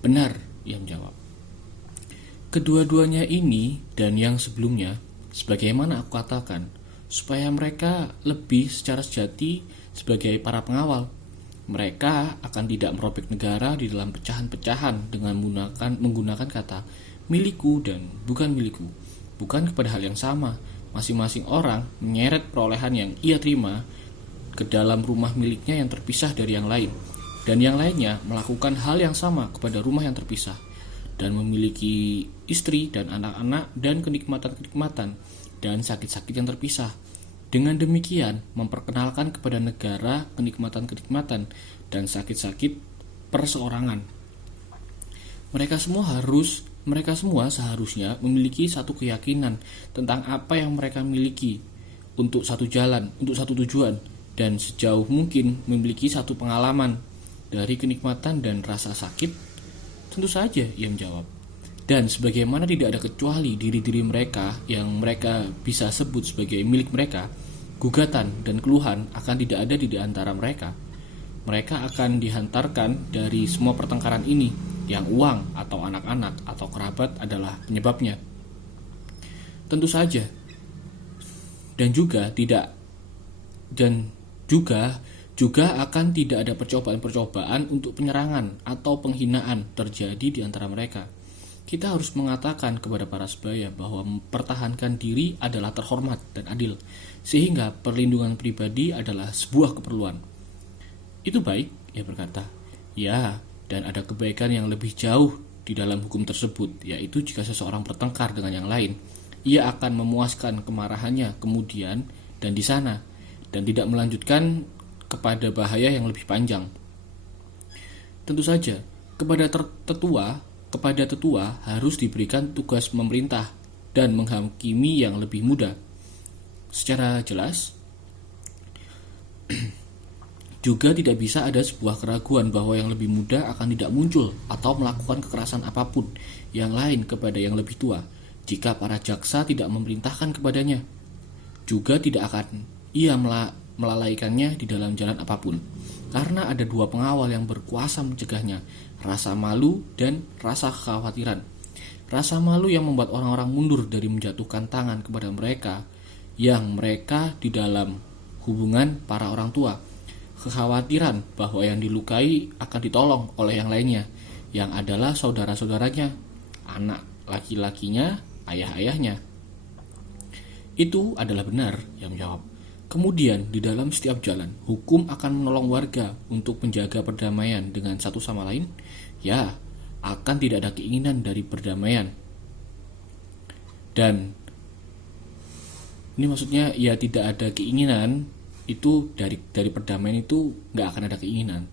Benar, ia menjawab. Kedua-duanya ini dan yang sebelumnya, sebagaimana aku katakan, supaya mereka lebih secara sejati sebagai para pengawal. Mereka akan tidak merobek negara di dalam pecahan-pecahan dengan menggunakan kata milikku dan bukan milikku. Bukan kepada hal yang sama, masing-masing orang menyeret perolehan yang ia terima ke dalam rumah miliknya yang terpisah dari yang lain, dan yang lainnya melakukan hal yang sama kepada rumah yang terpisah, dan memiliki istri dan anak-anak dan kenikmatan-kenikmatan dan sakit-sakit yang terpisah. Dengan demikian memperkenalkan kepada negara kenikmatan-kenikmatan dan sakit-sakit perseorangan. Mereka semua seharusnya memiliki satu keyakinan tentang apa yang mereka miliki untuk satu jalan, untuk satu tujuan, dan sejauh mungkin memiliki satu pengalaman dari kenikmatan dan rasa sakit. Tentu saja, ia menjawab. Dan sebagaimana tidak ada kecuali diri-diri mereka yang mereka bisa sebut sebagai milik mereka, gugatan dan keluhan akan tidak ada di antara mereka. Mereka akan dihantarkan dari semua pertengkaran ini, yang uang atau anak-anak atau kerabat adalah penyebabnya. Tentu saja. Dan juga akan tidak ada percobaan-percobaan untuk penyerangan atau penghinaan terjadi di antara mereka. Kita harus mengatakan kepada para sebaya bahwa mempertahankan diri adalah terhormat dan adil, sehingga perlindungan pribadi adalah sebuah keperluan. Itu baik, ia berkata. Ya, dan ada kebaikan yang lebih jauh di dalam hukum tersebut, yaitu jika seseorang bertengkar dengan yang lain, ia akan memuaskan kemarahannya kemudian dan di sana, dan tidak melanjutkan kepada bahaya yang lebih panjang. Tentu saja, kepada tetua harus diberikan tugas memerintah dan menghakimi yang lebih muda. Secara jelas, juga tidak bisa ada sebuah keraguan bahwa yang lebih muda akan tidak muncul atau melakukan kekerasan apapun yang lain kepada yang lebih tua jika para jaksa tidak memerintahkan kepadanya. Juga tidak akan ia melalaikannya di dalam jalan apapun, karena ada dua pengawal yang berkuasa mencegahnya, rasa malu dan rasa kekhawatiran. Rasa malu yang membuat orang-orang mundur dari menjatuhkan tangan kepada mereka yang mereka di dalam hubungan para orang tua. Kekhawatiran bahwa yang dilukai akan ditolong oleh yang lainnya, yang adalah saudara-saudaranya, anak laki-lakinya, ayah-ayahnya. Itu adalah benar, yang menjawab. Kemudian di dalam setiap jalan, hukum akan menolong warga untuk menjaga perdamaian dengan satu sama lain. Ya, akan tidak ada keinginan dari perdamaian. Dan ini maksudnya ya tidak ada keinginan itu dari perdamaian itu nggak akan ada keinginan.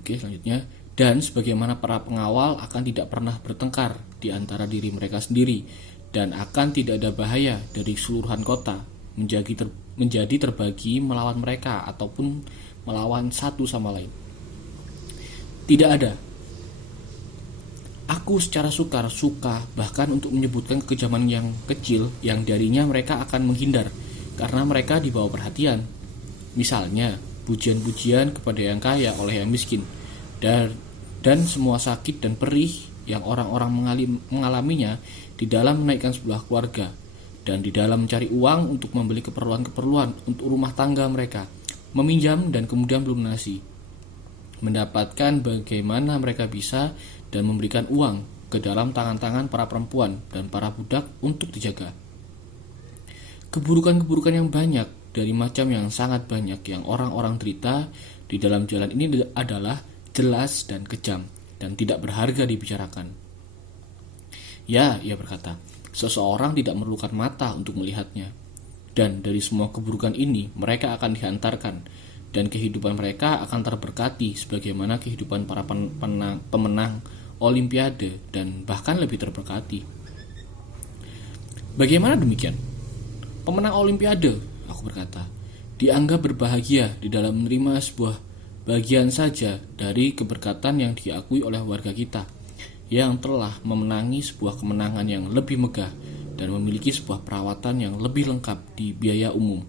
Oke, selanjutnya. Dan sebagaimana para pengawal akan tidak pernah bertengkar di antara diri mereka sendiri, dan akan tidak ada bahaya dari keseluruhan kota menjadi terbagi melawan mereka ataupun melawan satu sama lain. Tidak ada. Aku secara suka bahkan untuk menyebutkan kekejaman yang kecil yang darinya mereka akan menghindar karena mereka dibawa perhatian. Misalnya, pujian-pujian kepada yang kaya oleh yang miskin, dan semua sakit dan perih yang orang-orang mengalaminya di dalam menaikkan sebuah keluarga, dan di dalam mencari uang untuk membeli keperluan-keperluan untuk rumah tangga mereka, meminjam dan kemudian melunasi. mendapatkan bagaimana mereka bisa dan memberikan uang ke dalam tangan-tangan para perempuan dan para budak untuk dijaga. Keburukan-keburukan yang banyak dari macam yang sangat banyak yang orang-orang derita di dalam jalan ini adalah jelas dan kejam dan tidak berharga dibicarakan. Ya, ia berkata, seseorang tidak memerlukan mata untuk melihatnya. Dan dari semua keburukan ini, mereka akan dihantarkan, dan kehidupan mereka akan terberkati sebagaimana kehidupan para pemenang Olimpiade dan bahkan lebih terberkati. Bagaimana demikian? Pemenang Olimpiade, aku berkata, dianggap berbahagia di dalam menerima sebuah bagian saja dari keberkatan yang diakui oleh warga kita, yang telah memenangi sebuah kemenangan yang lebih megah dan memiliki sebuah perawatan yang lebih lengkap di biaya umum.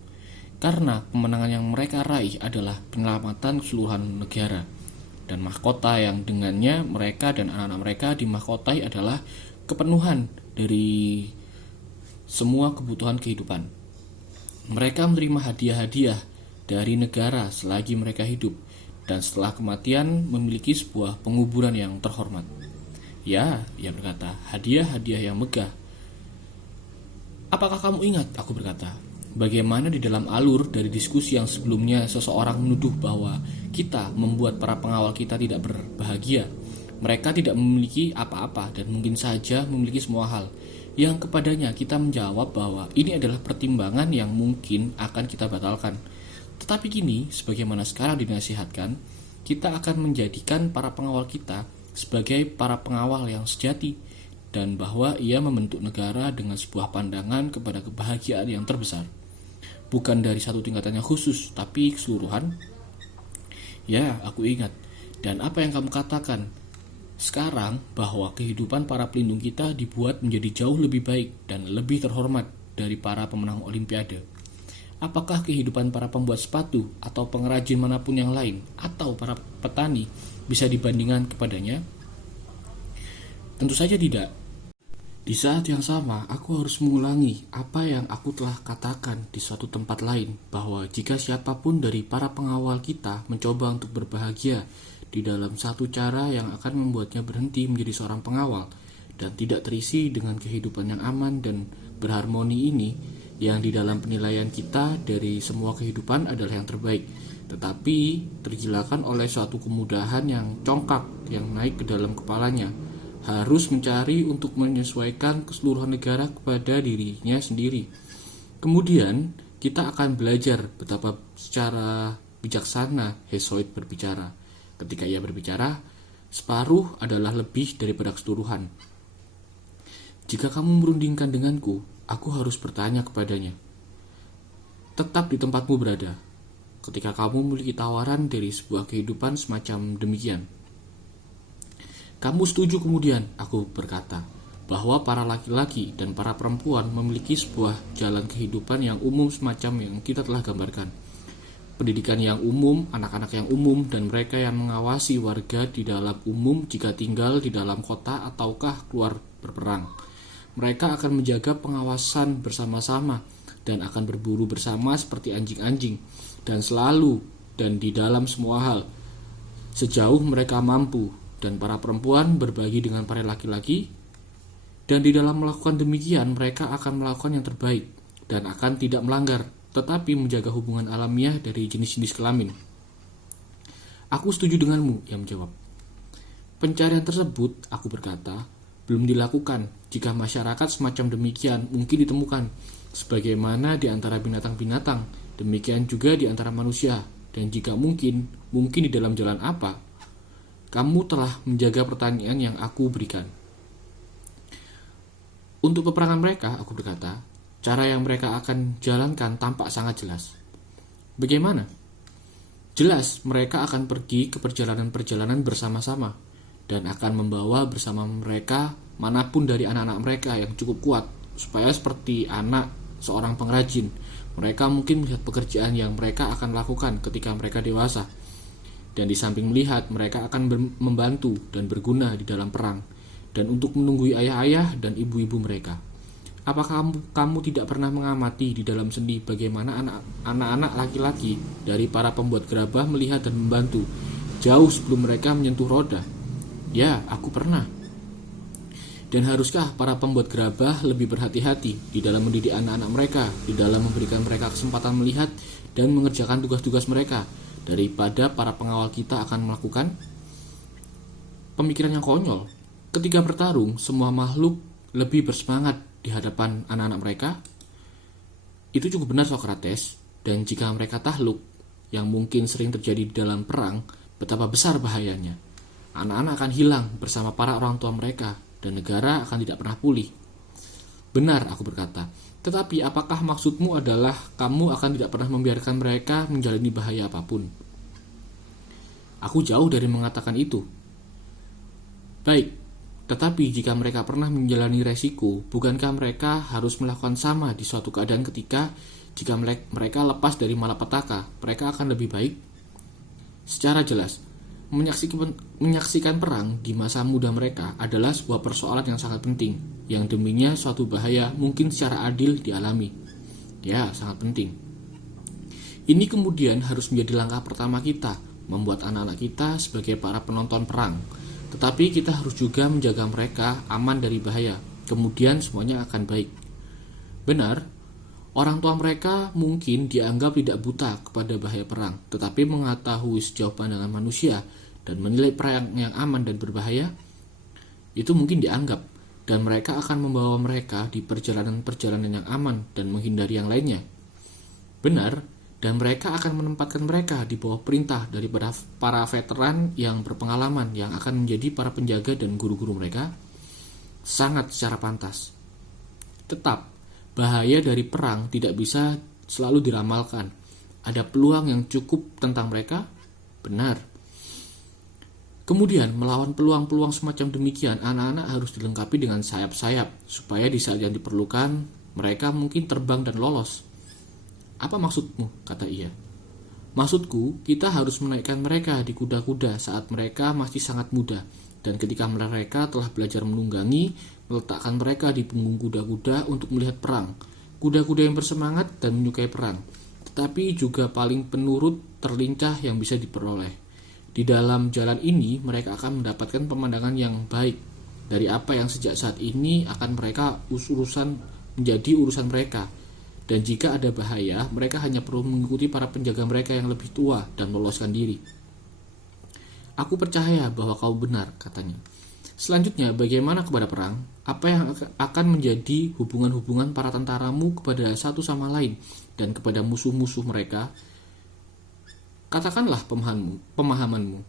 Karena kemenangan yang mereka raih adalah penyelamatan keseluruhan negara, dan mahkota yang dengannya mereka dan anak-anak mereka dimahkotai adalah kepenuhan dari semua kebutuhan kehidupan. Mereka menerima hadiah-hadiah dari negara selagi mereka hidup, dan setelah kematian memiliki sebuah penguburan yang terhormat. Ya, ia berkata, hadiah-hadiah yang megah. Apakah kamu ingat, aku berkata, bagaimana di dalam alur dari diskusi yang sebelumnya seseorang menuduh bahwa kita membuat para pengawal kita tidak berbahagia. Mereka tidak memiliki apa-apa dan mungkin saja memiliki semua hal. Yang kepadanya kita menjawab bahwa ini adalah pertimbangan yang mungkin akan kita batalkan. Tetapi kini, sebagaimana sekarang dinasihatkan, kita akan menjadikan para pengawal kita sebagai para pengawal yang sejati, dan bahwa ia membentuk negara dengan sebuah pandangan kepada kebahagiaan yang terbesar, bukan dari satu tingkatan yang khusus, tapi keseluruhan. Ya, aku ingat. Dan apa yang kamu katakan sekarang, bahwa kehidupan para pelindung kita dibuat menjadi jauh lebih baik dan lebih terhormat dari para pemenang Olimpiade. Apakah kehidupan para pembuat sepatu atau pengrajin manapun yang lain atau para petani bisa dibandingkan kepadanya? Tentu saja tidak. Di saat yang sama, aku harus mengulangi apa yang aku telah katakan di suatu tempat lain, bahwa jika siapapun dari para pengawal kita mencoba untuk berbahagia di dalam satu cara yang akan membuatnya berhenti menjadi seorang pengawal dan tidak terisi dengan kehidupan yang aman dan berharmoni ini, yang di dalam penilaian kita dari semua kehidupan adalah yang terbaik, tetapi tergilakan oleh suatu kemudahan yang congkak yang naik ke dalam kepalanya, harus mencari untuk menyesuaikan keseluruhan negara kepada dirinya sendiri. Kemudian kita akan belajar betapa secara bijaksana Hesiod berbicara. Ketika ia berbicara, separuh adalah lebih daripada keseluruhan. Jika kamu merundingkan denganku, aku harus bertanya kepadanya. Tetap di tempatmu berada, ketika kamu memiliki tawaran dari sebuah kehidupan semacam demikian. Kamu setuju kemudian, aku berkata, bahwa para laki-laki dan para perempuan memiliki sebuah jalan kehidupan yang umum semacam yang kita telah gambarkan. Pendidikan yang umum, anak-anak yang umum, dan mereka yang mengawasi warga di dalam umum jika tinggal di dalam kota ataukah keluar berperang. Mereka akan menjaga pengawasan bersama-sama dan akan berburu bersama seperti anjing-anjing, dan selalu dan di dalam semua hal, sejauh mereka mampu. Dan para perempuan berbagi dengan para laki-laki, dan di dalam melakukan demikian mereka akan melakukan yang terbaik dan akan tidak melanggar, tetapi menjaga hubungan alamiah dari jenis-jenis kelamin. Aku setuju denganmu, ia menjawab. Pencarian tersebut, aku berkata, belum dilakukan jika masyarakat semacam demikian mungkin ditemukan, sebagaimana di antara binatang-binatang, demikian juga di antara manusia, dan jika mungkin di dalam jalan apa. Kamu telah menjaga pertanyaan yang aku berikan. Untuk peperangan mereka, aku berkata, cara yang mereka akan jalankan tampak sangat jelas. Bagaimana? Jelas, mereka akan pergi ke perjalanan-perjalanan bersama-sama dan akan membawa bersama mereka manapun dari anak-anak mereka yang cukup kuat, supaya seperti anak seorang pengrajin, mereka mungkin melihat pekerjaan yang mereka akan lakukan ketika mereka dewasa. Dan di samping melihat, mereka akan membantu dan berguna di dalam perang, dan untuk menunggui ayah-ayah dan ibu-ibu mereka. Apakah kamu tidak pernah mengamati di dalam sendi bagaimana anak-anak laki-laki dari para pembuat gerabah melihat dan membantu, jauh sebelum mereka menyentuh roda. Ya, aku pernah. Dan haruskah para pembuat gerabah lebih berhati-hati di dalam mendidik anak-anak mereka, di dalam memberikan mereka kesempatan melihat dan mengerjakan tugas-tugas mereka, daripada para pengawal kita akan melakukan? Pemikiran yang konyol. Ketika bertarung, semua makhluk lebih bersemangat di hadapan anak-anak mereka. Itu cukup benar, Socrates. Dan jika mereka takluk, yang mungkin sering terjadi di dalam perang, betapa besar bahayanya. Anak-anak akan hilang bersama para orang tua mereka, dan negara akan tidak pernah pulih. Benar, aku berkata. Tetapi apakah maksudmu adalah kamu akan tidak pernah membiarkan mereka menjalani bahaya apapun? Aku jauh dari mengatakan itu. Baik, tetapi jika mereka pernah menjalani resiko, bukankah mereka harus melakukan sama di suatu keadaan ketika jika mereka lepas dari malapetaka, mereka akan lebih baik? Secara jelas, menyaksikan perang di masa muda mereka adalah sebuah persoalan yang sangat penting, yang deminya suatu bahaya mungkin secara adil dialami. Ya, sangat penting. Ini kemudian harus menjadi langkah pertama kita, membuat anak-anak kita sebagai para penonton perang. Tetapi kita harus juga menjaga mereka aman dari bahaya, kemudian semuanya akan baik. Benar, orang tua mereka mungkin dianggap tidak buta kepada bahaya perang, tetapi mengetahui sejauh pandangan manusia dan menilai perang yang aman dan berbahaya, itu mungkin dianggap, dan mereka akan membawa mereka di perjalanan-perjalanan yang aman dan menghindari yang lainnya. Benar, dan mereka akan menempatkan mereka di bawah perintah dari para veteran yang berpengalaman yang akan menjadi para penjaga dan guru-guru mereka. Sangat secara pantas. Tetap, bahaya dari perang tidak bisa selalu diramalkan. Ada peluang yang cukup tentang mereka? Benar. Kemudian, melawan peluang-peluang semacam demikian, anak-anak harus dilengkapi dengan sayap-sayap, supaya di saat yang diperlukan, mereka mungkin terbang dan lolos. Apa maksudmu? Kata ia. Maksudku, kita harus menaikkan mereka di kuda-kuda saat mereka masih sangat muda, dan ketika mereka telah belajar menunggangi, meletakkan mereka di punggung kuda-kuda untuk melihat perang. Kuda-kuda yang bersemangat dan menyukai perang, tetapi juga paling penurut, terlincah yang bisa diperoleh. Di dalam jalan ini, mereka akan mendapatkan pemandangan yang baik dari apa yang sejak saat ini akan mereka menjadi urusan mereka. Dan jika ada bahaya, mereka hanya perlu mengikuti para penjaga mereka yang lebih tua dan meloloskan diri. Aku percaya bahwa kau benar, katanya. Selanjutnya, bagaimana kepada perang? Apa yang akan menjadi hubungan-hubungan para tentaramu kepada satu sama lain dan kepada musuh-musuh mereka? Katakanlah pemahamanmu.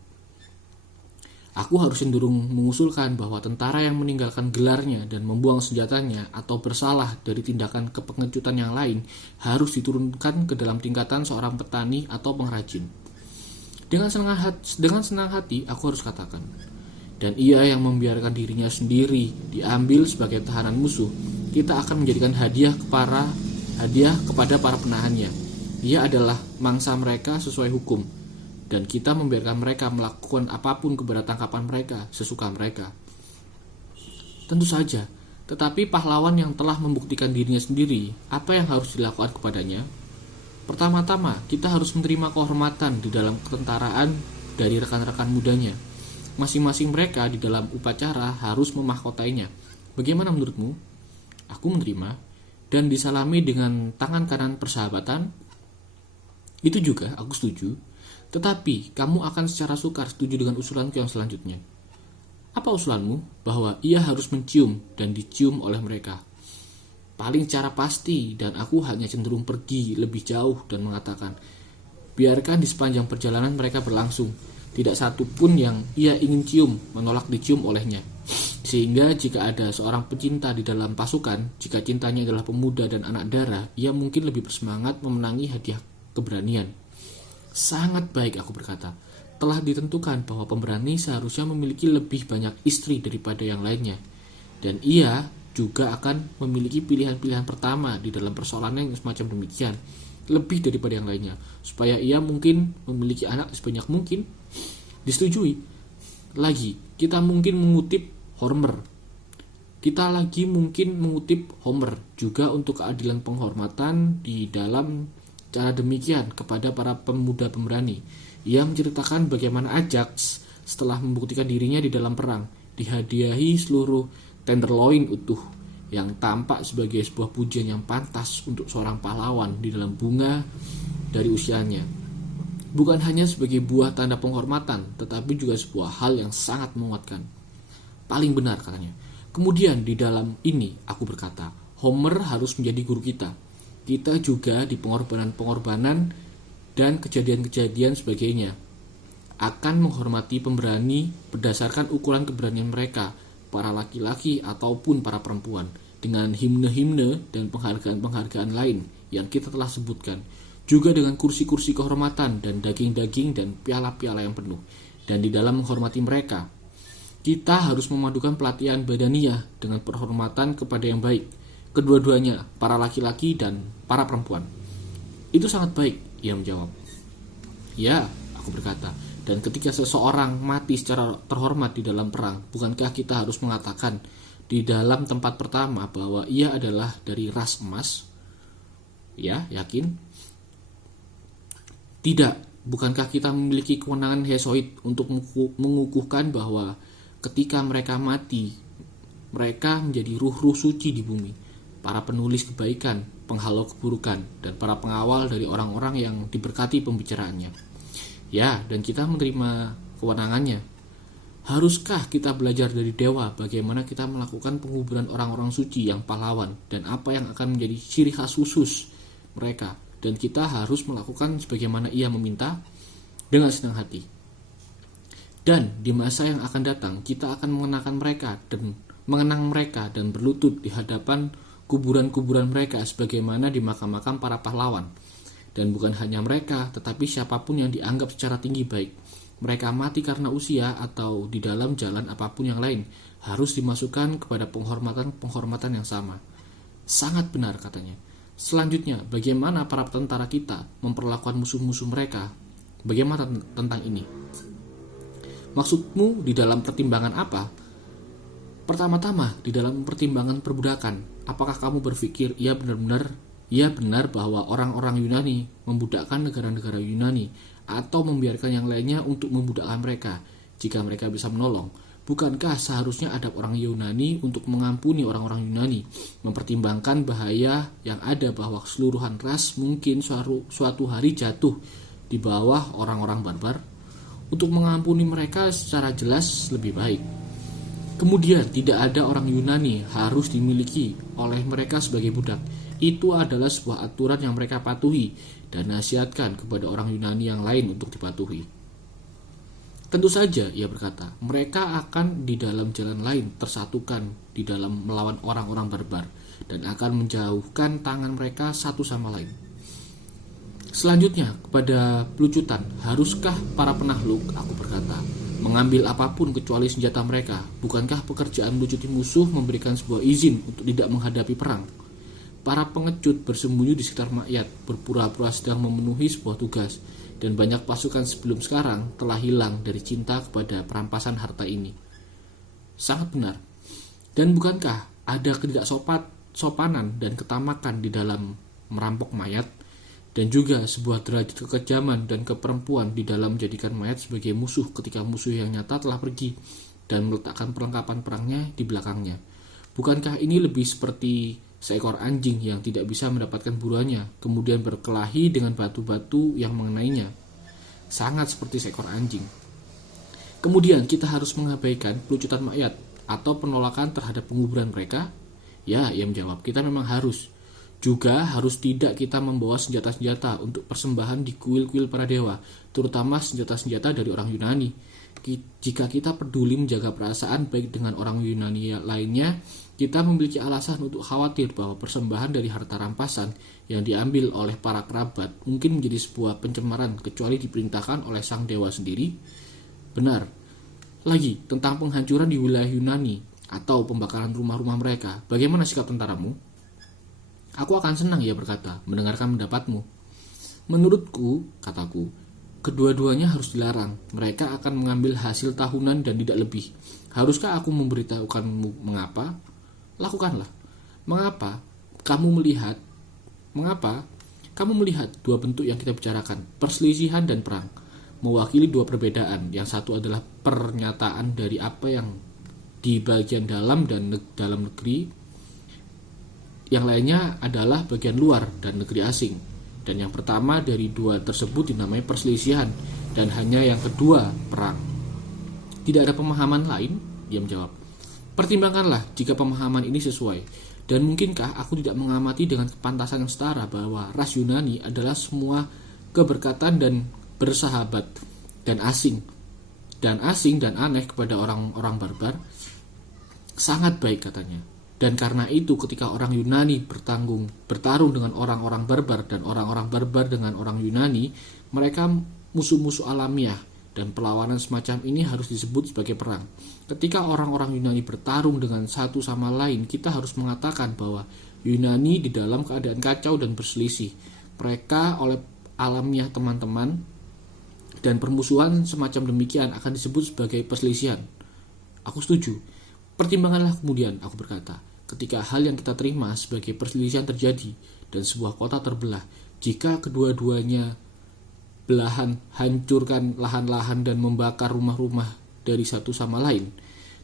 Aku harus cenderung mengusulkan bahwa tentara yang meninggalkan gelarnya dan membuang senjatanya atau bersalah dari tindakan kepengejutan yang lain harus diturunkan ke dalam tingkatan seorang petani atau pengrajin. Dengan senang hati aku harus katakan. Dan ia yang membiarkan dirinya sendiri diambil sebagai tahanan musuh, kita akan menjadikan hadiah kepada para penahannya. Ia adalah mangsa mereka sesuai hukum, dan kita membiarkan mereka melakukan apapun kepada tangkapan mereka sesuka mereka. Tentu saja, tetapi pahlawan yang telah membuktikan dirinya sendiri, apa yang harus dilakukan kepadanya? Pertama-tama, kita harus menerima kehormatan di dalam ketentaraan dari rekan-rekan mudanya. Masing-masing mereka di dalam upacara harus memahkotainya. Bagaimana menurutmu? Aku menerima, dan disalami dengan tangan kanan persahabatan. Itu juga aku setuju, tetapi kamu akan secara sukar setuju dengan usulanku yang selanjutnya. Apa usulanmu? Bahwa ia harus mencium dan dicium oleh mereka. Paling secara pasti, dan aku hanya cenderung pergi lebih jauh dan mengatakan, biarkan di sepanjang perjalanan mereka berlangsung, tidak satu pun yang ia ingin cium menolak dicium olehnya. Sehingga jika ada seorang pecinta di dalam pasukan, jika cintanya adalah pemuda dan anak darah, ia mungkin lebih bersemangat memenangi hadiah keberanian. Sangat baik, aku berkata. Telah ditentukan bahwa pemberani seharusnya memiliki lebih banyak istri daripada yang lainnya. Dan ia juga akan memiliki pilihan-pilihan pertama di dalam persoalan yang semacam demikian, lebih daripada yang lainnya, supaya ia mungkin memiliki anak sebanyak mungkin. Disetujui. Lagi, kita mungkin mengutip Homer juga untuk keadilan penghormatan di dalam cara demikian kepada para pemuda pemberani. Ia menceritakan bagaimana Ajax setelah membuktikan dirinya di dalam perang, dihadiahi seluruh tenderloin utuh yang tampak sebagai sebuah pujian yang pantas untuk seorang pahlawan di dalam bunga dari usianya. Bukan hanya sebagai buah tanda penghormatan, tetapi juga sebuah hal yang sangat menguatkan. Paling benar katanya. Kemudian di dalam ini aku berkata, Homer harus menjadi guru kita. Kita juga di pengorbanan-pengorbanan dan kejadian-kejadian sebagainya akan menghormati pemberani berdasarkan ukuran keberanian mereka, para laki-laki ataupun para perempuan, dengan himne-himne dan penghargaan-penghargaan lain yang kita telah sebutkan, juga dengan kursi-kursi kehormatan dan daging-daging dan piala-piala yang penuh. Dan di dalam menghormati mereka, kita harus memadukan pelatihan badaniah dengan penghormatan kepada yang baik, kedua-duanya, para laki-laki dan para perempuan. Itu sangat baik, ia menjawab. Ya, aku berkata. Dan ketika seseorang mati secara terhormat di dalam perang, bukankah kita harus mengatakan di dalam tempat pertama bahwa ia adalah dari ras emas? Ya, yakin? Tidak, bukankah kita memiliki kewenangan hesoid untuk mengukuhkan bahwa ketika mereka mati, mereka menjadi ruh-ruh suci di bumi, para penulis kebaikan, penghalau keburukan, dan para pengawal dari orang-orang yang diberkati pembicaraannya. Ya, dan kita menerima kewenangannya. Haruskah kita belajar dari dewa bagaimana kita melakukan penguburan orang-orang suci yang pahlawan dan apa yang akan menjadi ciri khas khusus mereka, dan kita harus melakukan sebagaimana ia meminta dengan senang hati. Dan di masa yang akan datang kita akan mengenang mereka dan berlutut di hadapan kuburan-kuburan mereka sebagaimana di makam-makam para pahlawan. Dan bukan hanya mereka, tetapi siapapun yang dianggap secara tinggi baik, mereka mati karena usia atau di dalam jalan apapun yang lain, harus dimasukkan kepada penghormatan yang sama. Sangat benar katanya. Selanjutnya, bagaimana para tentara kita memperlakukan musuh-musuh mereka? Bagaimana tentang ini? Maksudmu di dalam pertimbangan apa? Pertama-tama, di dalam pertimbangan perbudakan. Apakah kamu berpikir ia benar bahwa orang-orang Yunani membudakkan negara-negara Yunani atau membiarkan yang lainnya untuk membudakkan mereka jika mereka bisa menolong? Bukankah seharusnya adab orang Yunani untuk mengampuni orang-orang Yunani, mempertimbangkan bahaya yang ada bahwa keseluruhan ras mungkin suatu hari jatuh di bawah orang-orang barbar? Untuk mengampuni mereka secara jelas lebih baik. Kemudian tidak ada orang Yunani harus dimiliki oleh mereka sebagai budak. Itu adalah sebuah aturan yang mereka patuhi dan nasihatkan kepada orang Yunani yang lain untuk dipatuhi. Tentu saja, ia berkata, mereka akan di dalam jalan lain tersatukan di dalam melawan orang-orang barbar dan akan menjauhkan tangan mereka satu sama lain. Selanjutnya, kepada pelucutan, haruskah para penakluk, aku berkata, mengambil apapun kecuali senjata mereka? Bukankah pekerjaan melucuti musuh memberikan sebuah izin untuk tidak menghadapi perang? Para pengecut bersembunyi di sekitar makyat, berpura-pura sedang memenuhi sebuah tugas, dan banyak pasukan sebelum sekarang telah hilang dari cinta kepada perampasan harta ini. Sangat benar. Dan bukankah ada ketidaksopanan dan ketamakan di dalam merampok mayat, dan juga sebuah derajat kekejaman dan keperempuan di dalam menjadikan mayat sebagai musuh ketika musuh yang nyata telah pergi dan meletakkan perlengkapan perangnya di belakangnya? Bukankah ini lebih seperti seekor anjing yang tidak bisa mendapatkan buruannya, kemudian berkelahi dengan batu-batu yang mengenainya? Sangat seperti seekor anjing. Kemudian kita harus mengabaikan pelucutan mayat atau penolakan terhadap penguburan mereka? Ya, ia menjawab, kita memang harus. Juga harus tidak kita membawa senjata-senjata untuk persembahan di kuil-kuil para dewa, terutama senjata-senjata dari orang Yunani. Jika kita peduli menjaga perasaan baik dengan orang Yunani lainnya, kita memiliki alasan untuk khawatir bahwa persembahan dari harta rampasan yang diambil oleh para kerabat mungkin menjadi sebuah pencemaran kecuali diperintahkan oleh sang dewa sendiri. Benar. Lagi, tentang penghancuran di wilayah Yunani atau pembakaran rumah-rumah mereka, bagaimana sikap tentaramu? Aku akan senang, ia berkata, mendengarkan pendapatmu. Menurutku, kataku, kedua-duanya harus dilarang. Mereka akan mengambil hasil tahunan dan tidak lebih. Haruskah aku memberitahukanmu mengapa? Lakukanlah. Mengapa? Kamu melihat dua bentuk yang kita bicarakan, perselisihan dan perang. mewakili dua perbedaan. Yang satu adalah pernyataan dari apa yang di bagian dalam dan dalam negeri. Yang lainnya adalah bagian luar dan negeri asing. Dan yang pertama dari dua tersebut dinamai perselisihan, dan hanya yang kedua perang. Tidak ada pemahaman lain? Dia menjawab. Pertimbangkanlah jika pemahaman ini sesuai. Dan mungkinkah aku tidak mengamati dengan kepantasan yang setara bahwa ras Yunani adalah semua keberkatan dan bersahabat dan asing dan aneh kepada orang-orang barbar? Sangat baik, katanya. Dan karena itu ketika orang Yunani bertarung dengan orang-orang barbar dan orang-orang barbar dengan orang Yunani, mereka musuh-musuh alamiah, dan perlawanan semacam ini harus disebut sebagai perang. Ketika orang-orang Yunani bertarung dengan satu sama lain, kita harus mengatakan bahwa Yunani di dalam keadaan kacau dan berselisih. Mereka oleh alamiah teman-teman, dan permusuhan semacam demikian akan disebut sebagai perselisihan. Aku setuju. Pertimbanganlah kemudian, aku berkata, ketika hal yang kita terima sebagai perselisihan terjadi dan sebuah kota terbelah, jika kedua-duanya belahan hancurkan lahan-lahan dan membakar rumah-rumah dari satu sama lain,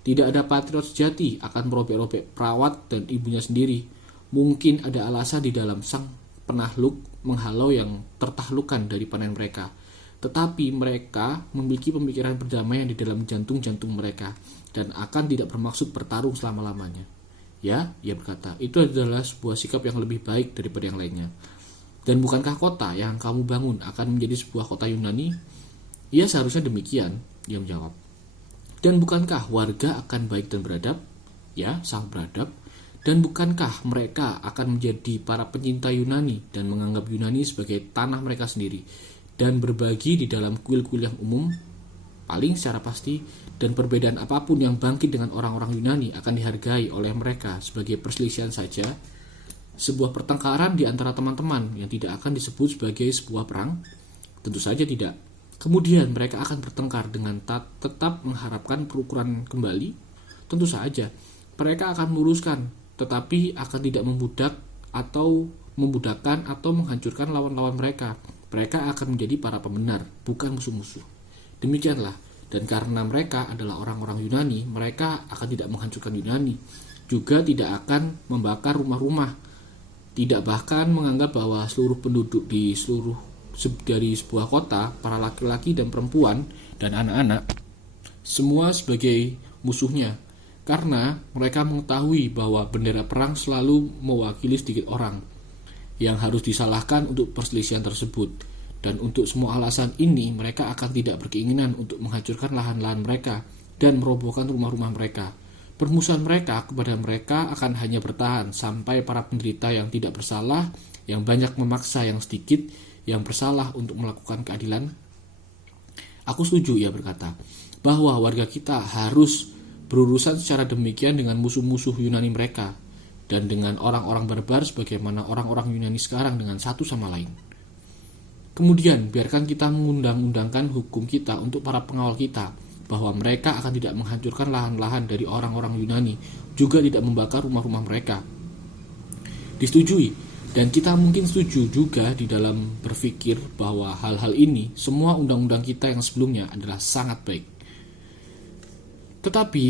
tidak ada patriot sejati akan merobek-robek perawat dan ibunya sendiri. Mungkin ada alasan di dalam sang penakluk menghalau yang tertaklukkan dari panen mereka, tetapi mereka memiliki pemikiran perdamaian di dalam jantung-jantung mereka dan akan tidak bermaksud bertarung selama-lamanya. Ya, ia berkata, itu adalah sebuah sikap yang lebih baik daripada yang lainnya. Dan bukankah kota yang kamu bangun akan menjadi sebuah kota Yunani? Ya, seharusnya demikian, dia menjawab. Dan bukankah warga akan baik dan beradab? Ya, sangat beradab. Dan bukankah mereka akan menjadi para pencinta Yunani dan menganggap Yunani sebagai tanah mereka sendiri dan berbagi di dalam kuil-kuil yang umum? Paling secara pasti, dan perbedaan apapun yang bangkit dengan orang-orang Yunani akan dihargai oleh mereka sebagai perselisihan saja. Sebuah pertengkaran di antara teman-teman yang tidak akan disebut sebagai sebuah perang? Tentu saja tidak. Kemudian mereka akan bertengkar dengan tetap mengharapkan perukuran kembali? Tentu saja. Mereka akan meluruskan, tetapi akan tidak membudakkan atau menghancurkan lawan-lawan mereka. Mereka akan menjadi para pembenar, bukan musuh-musuh. Demikianlah. Dan karena mereka adalah orang-orang Yunani, mereka akan tidak menghancurkan Yunani. Juga tidak akan membakar rumah-rumah. Tidak bahkan menganggap bahwa seluruh penduduk dari sebuah kota, para laki-laki dan perempuan dan anak-anak, semua sebagai musuhnya. Karena mereka mengetahui bahwa bendera perang selalu mewakili sedikit orang yang harus disalahkan untuk perselisihan tersebut. Dan untuk semua alasan ini, mereka akan tidak berkeinginan untuk menghancurkan lahan-lahan mereka dan merobohkan rumah-rumah mereka. Permusuhan mereka kepada mereka akan hanya bertahan sampai para penderita yang tidak bersalah, yang banyak memaksa yang sedikit, yang bersalah untuk melakukan keadilan. Aku setuju, ia berkata, bahwa warga kita harus berurusan secara demikian dengan musuh-musuh Yunani mereka dan dengan orang-orang barbar sebagaimana orang-orang Yunani sekarang dengan satu sama lain. Kemudian biarkan kita mengundang-undangkan hukum kita untuk para pengawal kita, bahwa mereka akan tidak menghancurkan lahan-lahan dari orang-orang Yunani, juga tidak membakar rumah-rumah mereka. Disetujui, dan kita mungkin setuju juga di dalam berpikir bahwa hal-hal ini, semua undang-undang kita yang sebelumnya adalah sangat baik. Tetapi,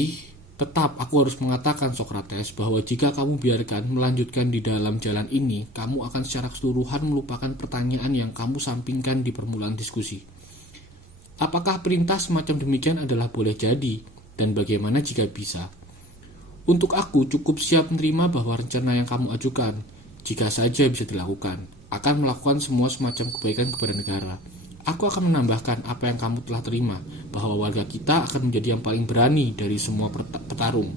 tetap aku harus mengatakan, Sokrates, bahwa jika kamu biarkan melanjutkan di dalam jalan ini, kamu akan secara keseluruhan melupakan pertanyaan yang kamu sampingkan di permulaan diskusi. Apakah perintah semacam demikian adalah boleh jadi, dan bagaimana jika bisa? Untuk aku cukup siap menerima bahwa rencana yang kamu ajukan, jika saja bisa dilakukan, akan melakukan semua semacam kebaikan kepada negara. Aku akan menambahkan apa yang kamu telah terima, bahwa warga kita akan menjadi yang paling berani dari semua petarung,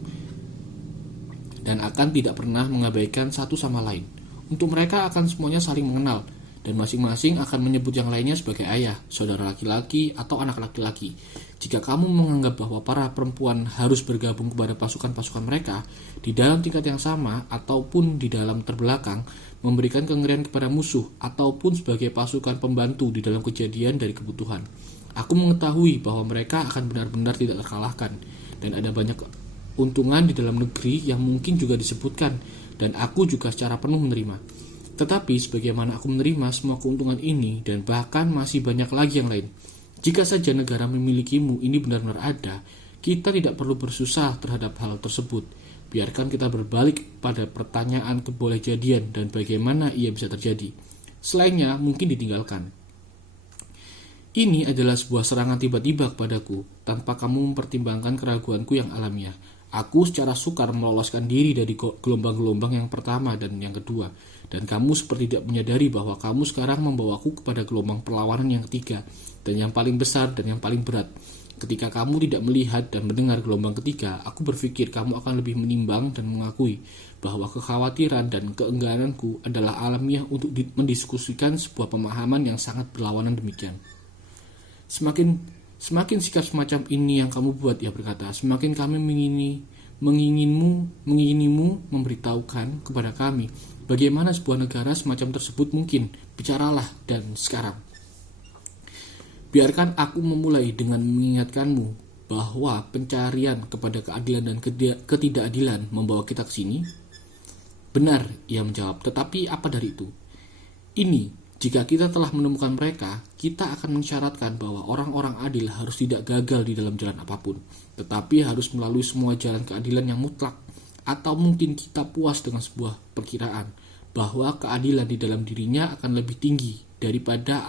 dan akan tidak pernah mengabaikan satu sama lain. Untuk mereka akan semuanya saling mengenal, dan masing-masing akan menyebut yang lainnya sebagai ayah, saudara laki-laki, atau anak laki-laki. Jika kamu menganggap bahwa para perempuan harus bergabung kepada pasukan-pasukan mereka di dalam tingkat yang sama ataupun di dalam terbelakang, memberikan kengerian kepada musuh ataupun sebagai pasukan pembantu di dalam kejadian dari kebutuhan, aku mengetahui bahwa mereka akan benar-benar tidak terkalahkan, dan ada banyak keuntungan di dalam negeri yang mungkin juga disebutkan, dan aku juga secara penuh menerima. Tetapi sebagaimana aku menerima semua keuntungan ini dan bahkan masih banyak lagi yang lain, Jika saja negara memilikimu ini benar-benar ada, kita tidak perlu bersusah terhadap hal tersebut. Biarkan kita berbalik pada pertanyaan kebolehjadian dan bagaimana ia bisa terjadi. Selainnya mungkin ditinggalkan. Ini adalah sebuah serangan tiba-tiba kepadaku, tanpa kamu mempertimbangkan keraguanku yang alamiah. Aku secara sukar meloloskan diri dari gelombang-gelombang yang pertama dan yang kedua, dan kamu seperti tidak menyadari bahwa kamu sekarang membawaku kepada gelombang perlawanan yang ketiga, dan yang paling besar dan yang paling berat. Ketika kamu tidak melihat dan mendengar gelombang ketiga, aku berpikir kamu akan lebih menimbang dan mengakui bahwa kekhawatiran dan keenggananku adalah alamiah untuk mendiskusikan sebuah pemahaman yang sangat berlawanan demikian. Semakin sikap semacam ini yang kamu buat, ia berkata, semakin kami menginginimu memberitahukan kepada kami bagaimana sebuah negara semacam tersebut mungkin. Bicaralah dan sekarang. Biarkan aku memulai dengan mengingatkanmu bahwa pencarian kepada keadilan dan ketidakadilan membawa kita ke sini. Benar, ia menjawab, tetapi apa dari itu? Ini, jika kita telah menemukan mereka, kita akan mensyaratkan bahwa orang-orang adil harus tidak gagal di dalam jalan apapun, tetapi harus melalui semua jalan keadilan yang mutlak. Atau mungkin kita puas dengan sebuah perkiraan bahwa keadilan di dalam dirinya akan lebih tinggi daripada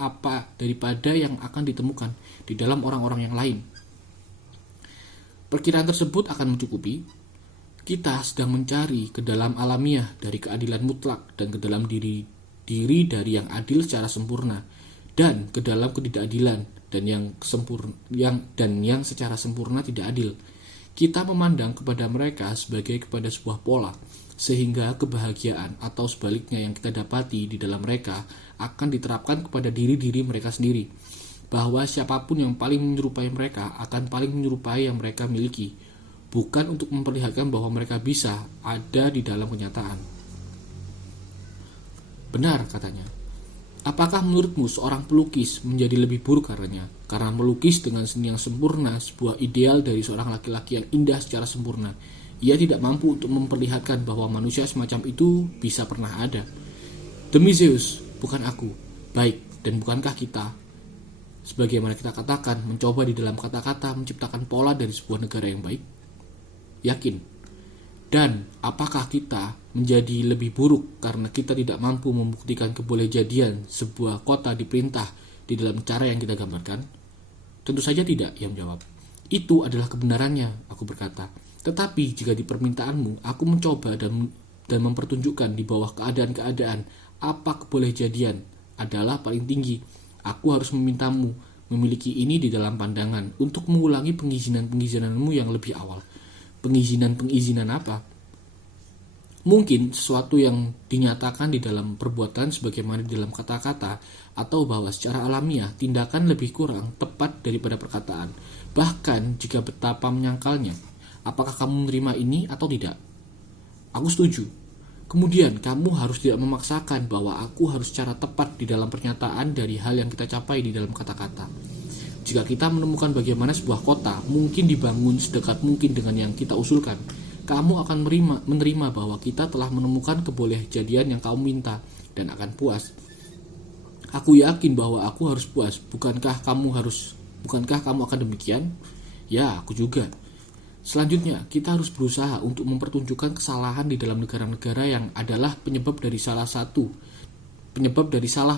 yang akan ditemukan di dalam orang-orang yang lain. Perkiraan tersebut akan mencukupi. Kita sedang mencari ke dalam alamiah dari keadilan mutlak dan ke dalam diri dari yang adil secara sempurna, dan ke dalam ketidakadilan dan yang secara sempurna tidak adil. Kita memandang kepada mereka sebagai kepada sebuah pola, sehingga kebahagiaan atau sebaliknya yang kita dapati di dalam mereka akan diterapkan kepada diri-diri mereka sendiri, bahwa siapapun yang paling menyerupai mereka akan paling menyerupai yang mereka miliki, bukan untuk memperlihatkan bahwa mereka bisa ada di dalam kenyataan. Benar, katanya. Apakah menurutmu seorang pelukis menjadi lebih buruk karenanya? Karena melukis dengan seni yang sempurna sebuah ideal dari seorang laki-laki yang indah secara sempurna. Ia tidak mampu untuk memperlihatkan bahwa manusia semacam itu bisa pernah ada. Demi Zeus, bukan aku. Baik, dan bukankah kita, sebagaimana kita katakan, mencoba di dalam kata-kata menciptakan pola dari sebuah negara yang baik? Yakin. Dan apakah kita menjadi lebih buruk karena kita tidak mampu membuktikan kebolehjadian sebuah kota diperintah di dalam cara yang kita gambarkan? Tentu saja tidak, ia menjawab. Itu adalah kebenarannya, aku berkata. Tetapi jika di permintaanmu, aku mencoba dan mempertunjukkan di bawah keadaan-keadaan apa kebolehjadian adalah paling tinggi. Aku harus memintamu memiliki ini di dalam pandangan untuk mengulangi pengizinan-pengizinanmu yang lebih awal. Pengizinan apa? Mungkin sesuatu yang dinyatakan di dalam perbuatan sebagaimana di dalam kata-kata, atau bahwa secara alamiah tindakan lebih kurang tepat daripada perkataan, bahkan jika betapa menyangkalnya. Apakah kamu menerima ini atau tidak? Aku setuju. Kemudian kamu harus tidak memaksakan bahwa aku harus secara tepat di dalam pernyataan dari hal yang kita capai di dalam kata-kata. Jika kita menemukan bagaimana sebuah kota mungkin dibangun sedekat mungkin dengan yang kita usulkan, kamu akan menerima bahwa kita telah menemukan kebolehjadian yang kamu minta dan akan puas. Aku yakin bahwa aku harus puas. Bukankah kamu akan demikian? Ya, aku juga. Selanjutnya, kita harus berusaha untuk mempertunjukkan kesalahan di dalam negara-negara yang adalah penyebab dari salah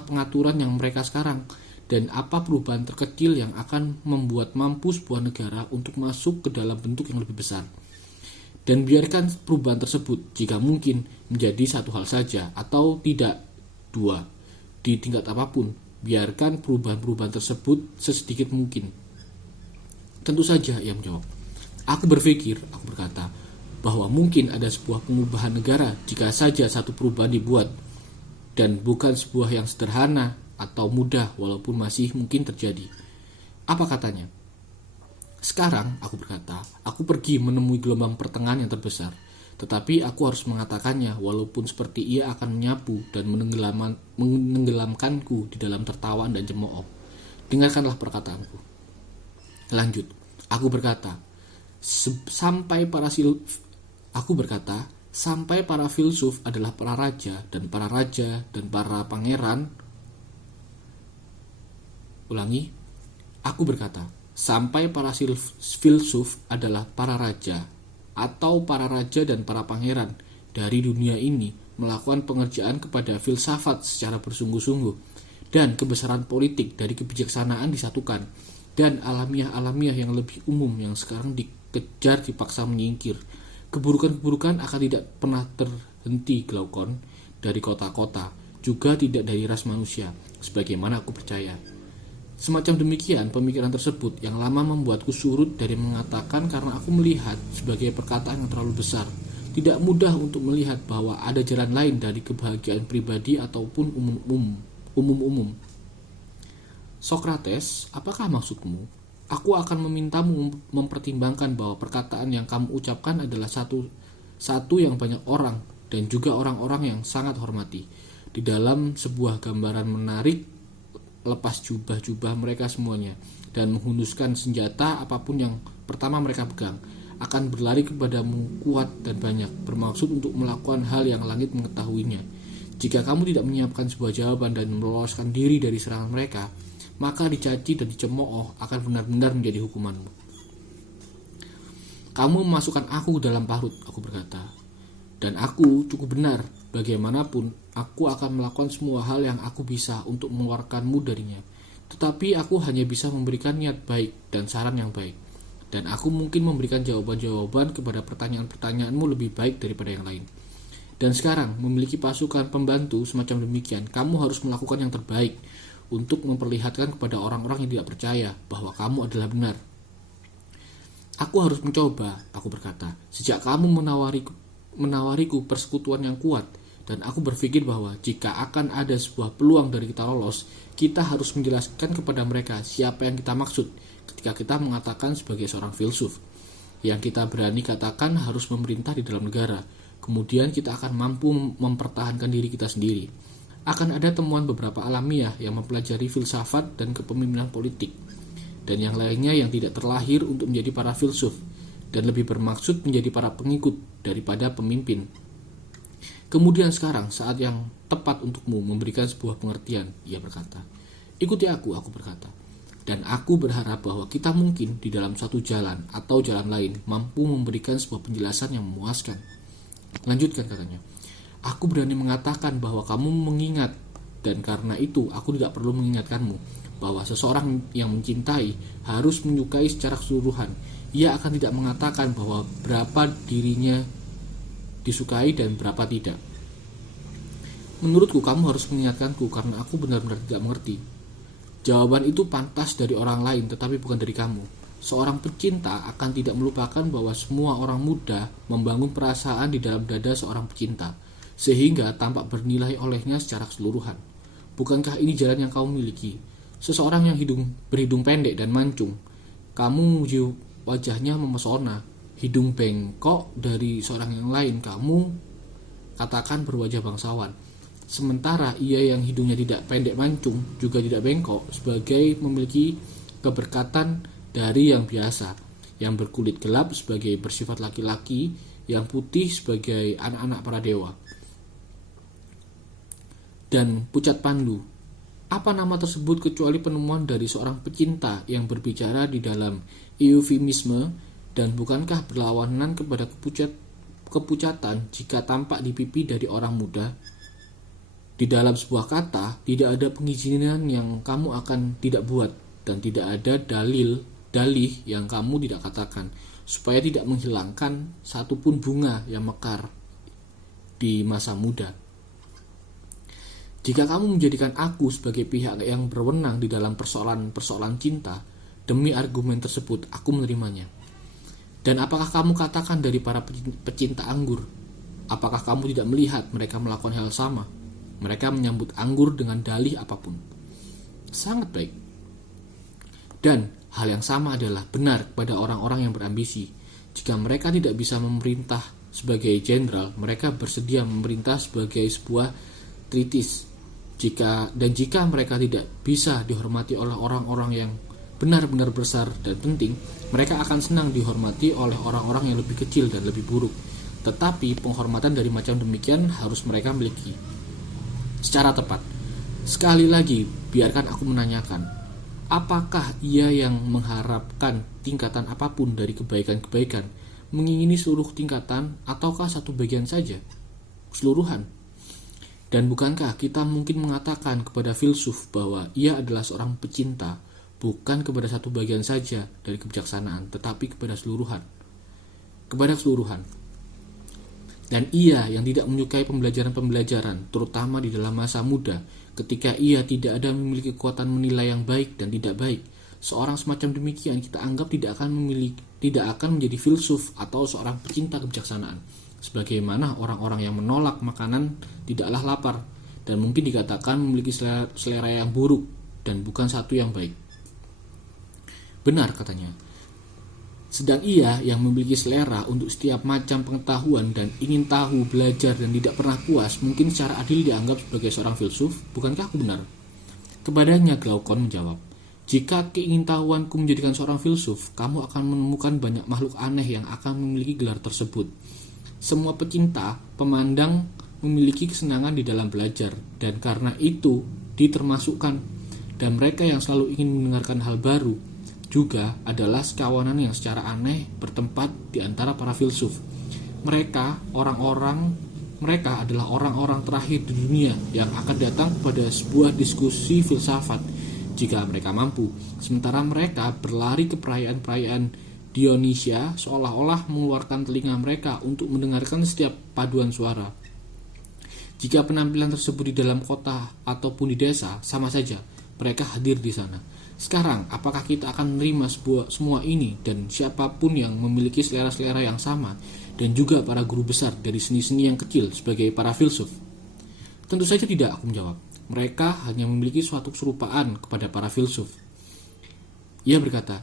pengaturan yang mereka sekarang, dan apa perubahan terkecil yang akan membuat mampu sebuah negara untuk masuk ke dalam bentuk yang lebih besar. Dan biarkan perubahan tersebut, jika mungkin, menjadi satu hal saja, atau tidak dua, di tingkat apapun. Biarkan perubahan-perubahan tersebut sesedikit mungkin. Tentu saja, ia menjawab. Aku berkata, bahwa mungkin ada sebuah pengubahan negara jika saja satu perubahan dibuat, dan bukan sebuah yang sederhana atau mudah walaupun masih mungkin terjadi. Apa katanya? Sekarang, aku berkata, aku pergi menemui gelombang pertengahan yang terbesar, tetapi aku harus mengatakannya walaupun seperti ia akan menyapu dan menenggelamkanku di dalam tertawaan dan cemooh. Dengarkanlah perkataanku. Lanjut, aku berkata, sampai para filsuf adalah para raja dan para pangeran. Ulangi. Aku berkata, sampai para filsuf adalah para raja atau para raja dan para pangeran dari dunia ini melakukan pengerjaan kepada filsafat secara bersungguh-sungguh dan kebesaran politik dari kebijaksanaan disatukan dan alamiah-alamiah yang lebih umum yang sekarang dikejar dipaksa menyingkir. Keburukan-keburukan akan tidak pernah terhenti Glaukon dari kota-kota, juga tidak dari ras manusia, sebagaimana aku percaya. Semacam demikian pemikiran tersebut yang lama membuatku surut dari mengatakan karena aku melihat sebagai perkataan yang terlalu besar. Tidak mudah untuk melihat bahwa ada jalan lain dari kebahagiaan pribadi ataupun umum-umum. Sokrates, apakah maksudmu? Aku akan memintamu mempertimbangkan bahwa perkataan yang kamu ucapkan adalah satu yang banyak orang dan juga orang-orang yang sangat hormati. Di dalam sebuah gambaran menarik, lepas jubah-jubah mereka semuanya dan menghunuskan senjata apapun yang pertama mereka pegang, akan berlari kepadamu kuat dan banyak, bermaksud untuk melakukan hal yang langit mengetahuinya. Jika kamu tidak menyiapkan sebuah jawaban dan meloloskan diri dari serangan mereka, maka dicaci dan dicemooh akan benar-benar menjadi hukumanmu. Kamu memasukkan aku dalam parut, aku berkata, dan aku cukup benar. Bagaimanapun, aku akan melakukan semua hal yang aku bisa untuk mengeluarkanmu darinya. Tetapi aku hanya bisa memberikan niat baik dan saran yang baik. Dan aku mungkin memberikan jawaban-jawaban kepada pertanyaan-pertanyaanmu lebih baik daripada yang lain. Dan sekarang, memiliki pasukan pembantu semacam demikian, kamu harus melakukan yang terbaik untuk memperlihatkan kepada orang-orang yang tidak percaya bahwa kamu adalah benar. Aku harus mencoba, aku berkata, sejak kamu menawariku persekutuan yang kuat. Dan aku berpikir bahwa jika akan ada sebuah peluang dari kita lolos, kita harus menjelaskan kepada mereka siapa yang kita maksud ketika kita mengatakan sebagai seorang filsuf. Yang kita berani katakan harus memerintah di dalam negara. Kemudian kita akan mampu mempertahankan diri kita sendiri. Akan ada temuan beberapa alamiah yang mempelajari filsafat dan kepemimpinan politik. Dan yang lainnya yang tidak terlahir untuk menjadi para filsuf dan lebih bermaksud menjadi para pengikut daripada pemimpin. Kemudian sekarang saat yang tepat untukmu memberikan sebuah pengertian, ia berkata. Ikuti aku berkata. Dan aku berharap bahwa kita mungkin di dalam suatu jalan atau jalan lain mampu memberikan sebuah penjelasan yang memuaskan. Lanjutkan katanya. Aku berani mengatakan bahwa kamu mengingat, dan karena itu aku tidak perlu mengingatkanmu bahwa seseorang yang mencintai harus menyukai secara keseluruhan. Ia akan tidak mengatakan bahwa berapa dirinya disukai dan berapa tidak. Menurutku kamu harus mengingatkanku karena aku benar-benar tidak mengerti. Jawaban itu pantas dari orang lain tetapi bukan dari kamu. Seorang pecinta akan tidak melupakan bahwa semua orang muda membangun perasaan di dalam dada seorang pecinta, sehingga tampak bernilai olehnya secara keseluruhan. Bukankah ini jalan yang kamu miliki? Seseorang yang berhidung pendek dan mancung, kamu memuji wajahnya memesona. Hidung bengkok dari seorang yang lain, kamu katakan berwajah bangsawan. Sementara ia yang hidungnya tidak pendek mancung juga tidak bengkok sebagai memiliki keberkatan dari yang biasa, yang berkulit gelap sebagai bersifat laki-laki, yang putih sebagai anak-anak para dewa. Dan pucat pandu, apa nama tersebut kecuali penemuan dari seorang pecinta yang berbicara di dalam eufemisme. Dan bukankah berlawanan kepada kepucatan jika tampak di pipi dari orang muda? Di dalam sebuah kata, tidak ada pengizinan yang kamu akan tidak buat, dan tidak ada dalih yang kamu tidak katakan, supaya tidak menghilangkan satupun bunga yang mekar di masa muda. Jika kamu menjadikan aku sebagai pihak yang berwenang di dalam persoalan cinta, demi argumen tersebut aku menerimanya. Dan apakah kamu katakan dari para pecinta anggur? Apakah kamu tidak melihat mereka melakukan hal sama? Mereka menyambut anggur dengan dalih apapun. Sangat baik. Dan hal yang sama adalah benar kepada orang-orang yang berambisi. Jika mereka tidak bisa memerintah sebagai jenderal, mereka bersedia memerintah sebagai sebuah tritis. Jika mereka tidak bisa dihormati oleh orang-orang yang benar-benar besar dan penting, mereka akan senang dihormati oleh orang-orang yang lebih kecil dan lebih buruk. Tetapi penghormatan dari macam demikian harus mereka miliki secara tepat. Sekali lagi, biarkan aku menanyakan, Apakah ia yang mengharapkan tingkatan apapun dari kebaikan-kebaikan, mengingini seluruh tingkatan, ataukah satu bagian saja? Keseluruhan. Dan bukankah kita mungkin mengatakan kepada filsuf bahwa ia adalah seorang pecinta, bukan kepada satu bagian saja dari kebijaksanaan, tetapi kepada keseluruhan. Dan ia yang tidak menyukai pembelajaran-pembelajaran, terutama di dalam masa muda, ketika ia tidak ada memiliki kekuatan menilai yang baik dan tidak baik. Seorang semacam demikian kita anggap tidak akan menjadi filsuf atau seorang pecinta kebijaksanaan. Sebagaimana orang-orang yang menolak makanan tidaklah lapar, dan mungkin dikatakan memiliki selera yang buruk dan bukan satu yang baik. Benar, katanya. Sedang ia yang memiliki selera untuk setiap macam pengetahuan dan ingin tahu, belajar, dan tidak pernah puas, mungkin secara adil dianggap sebagai seorang filsuf. Bukankah aku benar? Kepadanya Glaukon menjawab, jika keingintahuanku menjadikan seorang filsuf, kamu akan menemukan banyak makhluk aneh yang akan memiliki gelar tersebut. Semua pecinta, pemandang memiliki kesenangan di dalam belajar, dan karena itu ditermasukkan. Dan mereka yang selalu ingin mendengarkan hal baru juga adalah sekawanan yang secara aneh bertempat di antara para filsuf. Mereka adalah orang-orang terakhir di dunia yang akan datang pada sebuah diskusi filsafat jika mereka mampu. Sementara mereka berlari ke perayaan-perayaan Dionysia seolah-olah mengeluarkan telinga mereka untuk mendengarkan setiap paduan suara. Jika penampilan tersebut di dalam kota ataupun di desa, sama saja, mereka hadir di sana. Sekarang, apakah kita akan menerima semua ini dan siapapun yang memiliki selera-selera yang sama dan juga para guru besar dari seni-seni yang kecil sebagai para filsuf? Tentu saja tidak, aku menjawab. Mereka hanya memiliki suatu keserupaan kepada para filsuf. Ia berkata,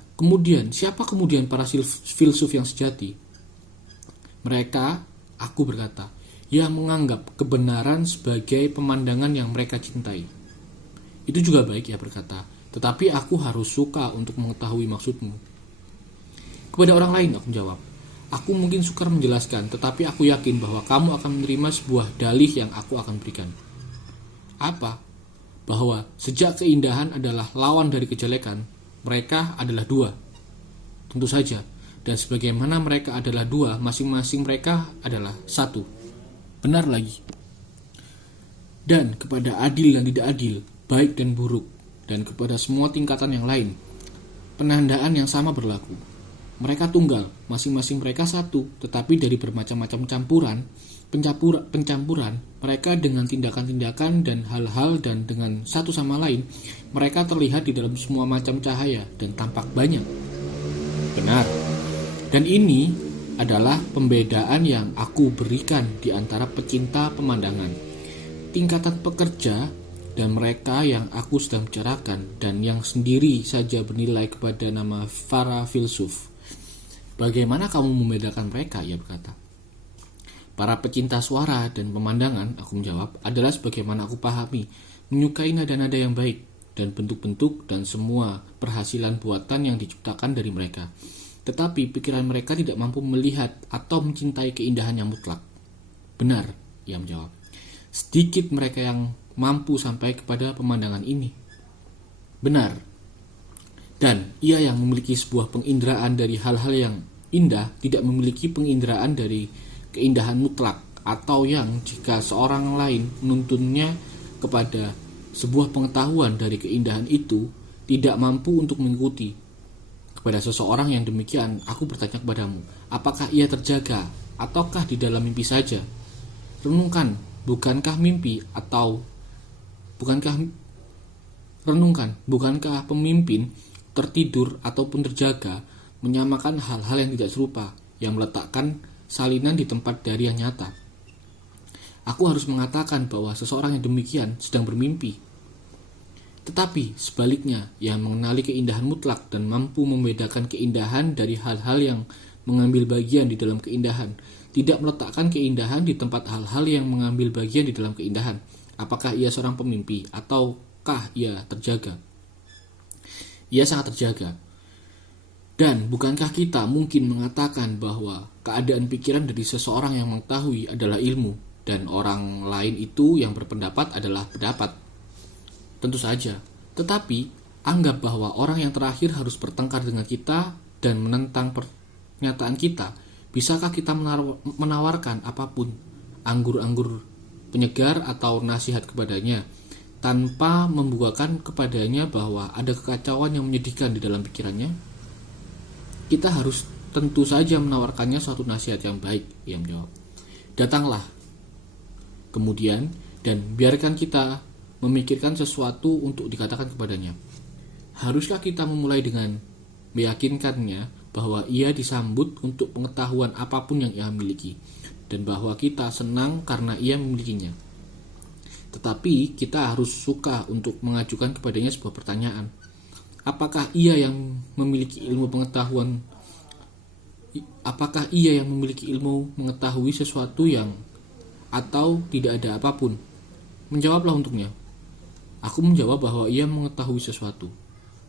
siapa kemudian para filsuf yang sejati? Mereka, aku berkata, yang menganggap kebenaran sebagai pemandangan yang mereka cintai. Itu juga baik, ia berkata. Tetapi aku harus suka untuk mengetahui maksudmu. Kepada orang lain, aku menjawab, aku mungkin sukar menjelaskan, tetapi aku yakin bahwa kamu akan menerima sebuah dalih yang aku akan berikan. Apa? Bahwa sejak keindahan adalah lawan dari kejelekan, mereka adalah dua. Tentu saja, dan sebagaimana mereka adalah dua, masing-masing mereka adalah satu. Benar lagi. Dan kepada adil dan tidak adil, baik dan buruk, dan kepada semua tingkatan yang lain, penandaan yang sama berlaku. Mereka tunggal, masing-masing mereka satu, tetapi dari bermacam-macam pencampuran mereka dengan tindakan-tindakan dan hal-hal, dan dengan satu sama lain, mereka terlihat di dalam semua macam cahaya dan tampak banyak. Benar. Dan ini adalah pembedaan yang aku berikan di antara pecinta pemandangan, tingkatan pekerja, dan mereka yang aku sedang bicarakan, dan yang sendiri saja bernilai kepada nama para filsuf. Bagaimana kamu membedakan mereka? Ia berkata. Para pecinta suara dan pemandangan, aku menjawab, adalah sebagaimana aku pahami, menyukai nada-nada yang baik dan bentuk-bentuk dan semua perhasilan buatan yang diciptakan dari mereka. Tetapi pikiran mereka tidak mampu melihat atau mencintai keindahan yang mutlak. Benar, ia menjawab. Sedikit mereka yang mampu sampai kepada pemandangan ini. Benar. Dan ia yang memiliki sebuah penginderaan dari hal-hal yang indah tidak memiliki penginderaan dari keindahan mutlak, atau yang jika seorang lain menuntunnya kepada sebuah pengetahuan dari keindahan itu tidak mampu untuk mengikuti. Kepada seseorang yang demikian, aku bertanya kepadamu, apakah ia terjaga ataukah di dalam mimpi saja? Renungkan, bukankah pemimpin tertidur ataupun terjaga menyamakan hal-hal yang tidak serupa, yang meletakkan salinan di tempat dari yang nyata? Aku harus mengatakan bahwa seseorang yang demikian sedang bermimpi. Tetapi sebaliknya, yang mengenali keindahan mutlak dan mampu membedakan keindahan dari hal-hal yang mengambil bagian di dalam keindahan, tidak meletakkan keindahan di tempat hal-hal yang mengambil bagian di dalam keindahan. Apakah ia seorang pemimpi ataukah ia terjaga? Ia sangat terjaga. Dan bukankah kita mungkin mengatakan bahwa keadaan pikiran dari seseorang yang mengetahui adalah ilmu, dan orang lain itu yang berpendapat adalah pendapat? Tentu saja. Tetapi Anggap bahwa orang yang terakhir harus bertengkar dengan kita dan menentang pernyataan kita. Bisakah kita menawarkan apapun, anggur-anggur penyegar atau nasihat kepadanya, tanpa membukakan kepadanya bahwa ada kekacauan yang menyedihkan di dalam pikirannya? Kita harus tentu saja menawarkannya suatu nasihat yang baik. Ia menjawab, datanglah kemudian dan biarkan kita memikirkan sesuatu untuk dikatakan kepadanya. Haruskah kita memulai dengan meyakinkannya bahwa ia disambut untuk pengetahuan apapun yang ia miliki, dan bahwa kita senang karena ia memilikinya. Tetapi kita harus suka untuk mengajukan kepadanya sebuah pertanyaan. Apakah ia yang memiliki ilmu pengetahuan? Apakah ia yang memiliki ilmu mengetahui sesuatu yang atau tidak ada apapun? Menjawablah untuknya. Aku menjawab bahwa ia mengetahui sesuatu.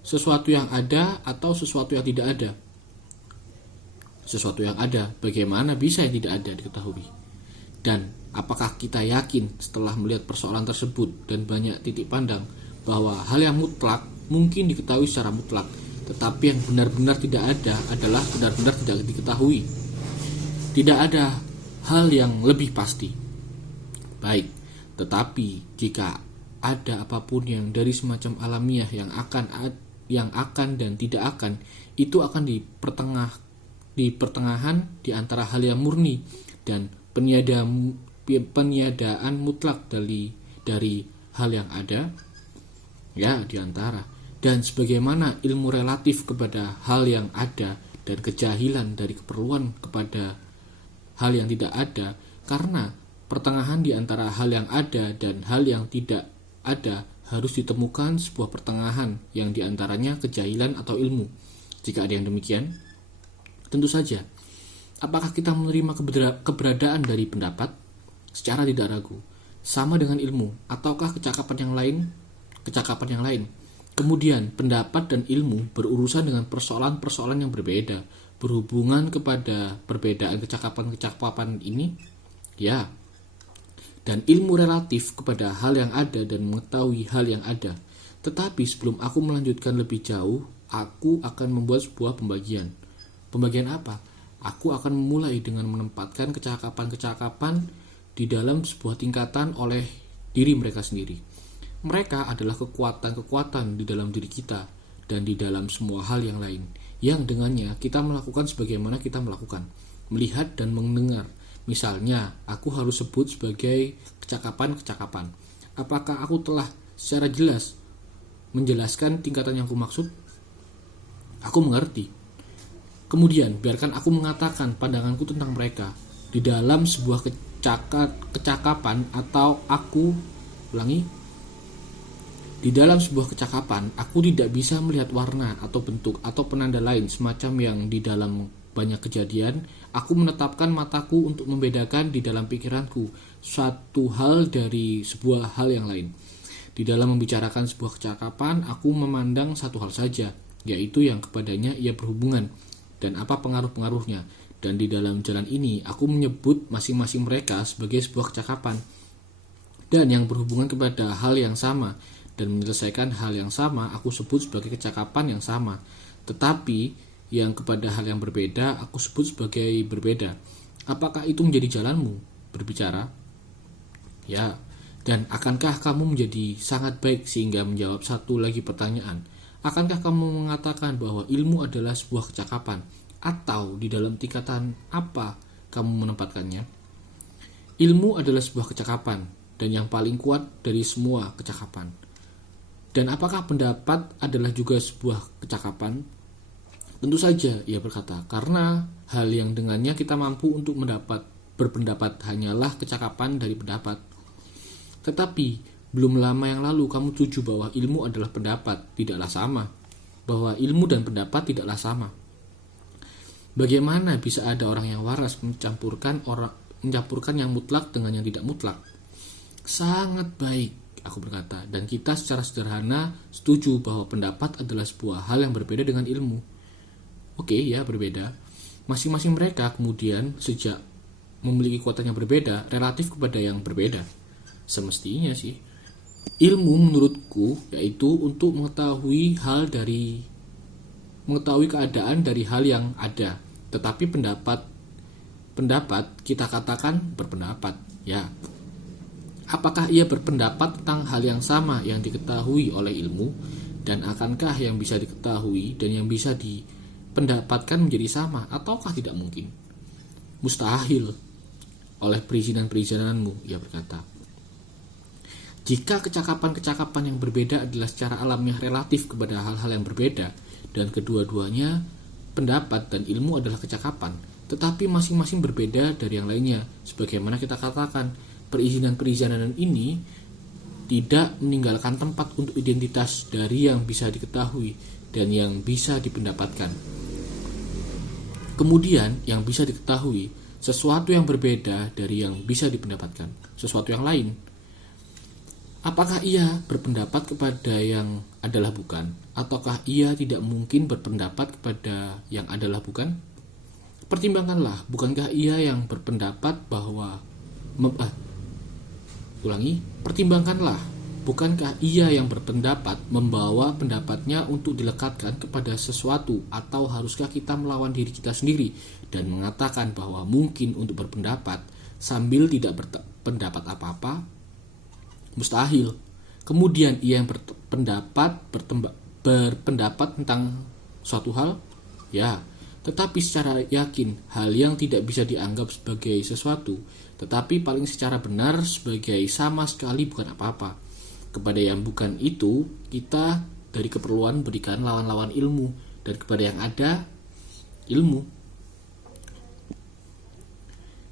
Sesuatu yang ada atau sesuatu yang tidak ada? Sesuatu yang ada, bagaimana bisa yang tidak ada diketahui? Dan apakah kita yakin setelah melihat persoalan tersebut dan banyak titik pandang bahwa hal yang mutlak mungkin diketahui secara mutlak, tetapi yang benar-benar tidak ada adalah benar-benar tidak diketahui? Tidak ada hal yang lebih pasti. Baik, tetapi jika ada apapun yang dari semacam alamiah yang akan dan tidak akan, itu akan di pertengahan di antara hal yang murni dan peniadaan mutlak dari hal yang ada, ya, di antara. Dan sebagaimana ilmu relatif kepada hal yang ada dan kejahilan dari keperluan kepada hal yang tidak ada, karena pertengahan di antara hal yang ada dan hal yang tidak ada harus ditemukan sebuah pertengahan yang diantaranya kejahilan atau ilmu. Jika ada yang demikian, tentu saja, apakah kita menerima keberadaan dari pendapat secara tidak ragu, sama dengan ilmu, ataukah kecakapan yang lain? Kemudian, pendapat dan ilmu berurusan dengan persoalan-persoalan yang berbeda, berhubungan kepada perbedaan kecakapan ini, ya. Dan ilmu relatif kepada hal yang ada dan mengetahui hal yang ada. Tetapi sebelum aku melanjutkan lebih jauh, aku akan membuat sebuah pembagian. Pembagian apa? Aku akan memulai dengan menempatkan kecakapan-kecakapan di dalam sebuah tingkatan oleh diri mereka sendiri. Mereka adalah kekuatan-kekuatan di dalam diri kita dan di dalam semua hal yang lain, yang dengannya kita melakukan sebagaimana kita melakukan, melihat dan mendengar. Misalnya, aku harus sebut sebagai kecakapan-kecakapan. Apakah aku telah secara jelas menjelaskan tingkatan yang aku maksud? Aku mengerti. Kemudian, biarkan aku mengatakan pandanganku tentang mereka di dalam sebuah kecakapan atau di dalam sebuah kecakapan, aku tidak bisa melihat warna atau bentuk atau penanda lain semacam yang di dalam banyak kejadian. Aku menetapkan mataku untuk membedakan di dalam pikiranku suatu hal dari sebuah hal yang lain. Di dalam membicarakan sebuah kecakapan, aku memandang satu hal saja, yaitu yang kepadanya ia berhubungan dan apa pengaruh-pengaruhnya. Dan di dalam jalan ini, aku menyebut masing-masing mereka sebagai sebuah kecakapan dan yang berhubungan kepada hal yang sama, dan menyelesaikan hal yang sama aku sebut sebagai kecakapan yang sama. Tetapi yang kepada hal yang berbeda aku sebut sebagai berbeda. Apakah itu menjadi jalanmu berbicara? Ya. Dan akankah kamu menjadi sangat baik sehingga menjawab satu lagi pertanyaan? Akankah kamu mengatakan bahwa ilmu adalah sebuah kecakapan? Atau di dalam tingkatan apa kamu menempatkannya? Ilmu adalah sebuah kecakapan dan yang paling kuat dari semua kecakapan. Dan apakah pendapat adalah juga sebuah kecakapan? Tentu saja, ia berkata, karena hal yang dengannya kita mampu untuk berpendapat hanyalah kecakapan dari pendapat. Tetapi, belum lama yang lalu kamu setuju bahwa ilmu adalah pendapat, tidaklah sama. Bahwa ilmu dan pendapat tidaklah sama. Bagaimana bisa ada orang yang waras mencampurkan yang mutlak dengan yang tidak mutlak? Sangat baik, aku berkata, dan kita secara sederhana setuju bahwa pendapat adalah sebuah hal yang berbeda dengan ilmu. Oke, ya, berbeda. Masing-masing mereka kemudian sejak memiliki kekuatan yang berbeda relatif kepada yang berbeda. Semestinya sih. Ilmu menurutku yaitu untuk mengetahui keadaan dari hal yang ada. Tetapi pendapat kita katakan berpendapat, ya. Apakah ia berpendapat tentang hal yang sama yang diketahui oleh ilmu, dan akankah yang bisa diketahui dan yang bisa dipendapatkan menjadi sama, ataukah tidak mungkin? Mustahil oleh perizinan-perizinanmu, ia berkata. Jika kecakapan-kecakapan yang berbeda adalah secara alamiah relatif kepada hal-hal yang berbeda, dan kedua-duanya pendapat dan ilmu adalah kecakapan, tetapi masing-masing berbeda dari yang lainnya, sebagaimana kita katakan, perizinan-perizinan ini tidak meninggalkan tempat untuk identitas dari yang bisa diketahui dan yang bisa dipendapatkan. Kemudian yang bisa diketahui sesuatu yang berbeda dari yang bisa dipendapatkan, sesuatu yang lain. Apakah ia berpendapat kepada yang adalah bukan, ataukah ia tidak mungkin berpendapat kepada yang adalah bukan? Pertimbangkanlah, bukankah ia yang berpendapat bahwa pertimbangkanlah, bukankah ia yang berpendapat membawa pendapatnya untuk dilekatkan kepada sesuatu, atau haruskah kita melawan diri kita sendiri dan mengatakan bahwa mungkin untuk berpendapat sambil tidak berpendapat apa-apa? Mustahil. Kemudian ia yang berpendapat tentang suatu hal, ya, tetapi secara yakin hal yang tidak bisa dianggap sebagai sesuatu, tetapi paling secara benar sebagai sama sekali bukan apa-apa. Kepada yang bukan itu, kita dari keperluan berikan lawan-lawan ilmu, dan kepada yang ada, ilmu.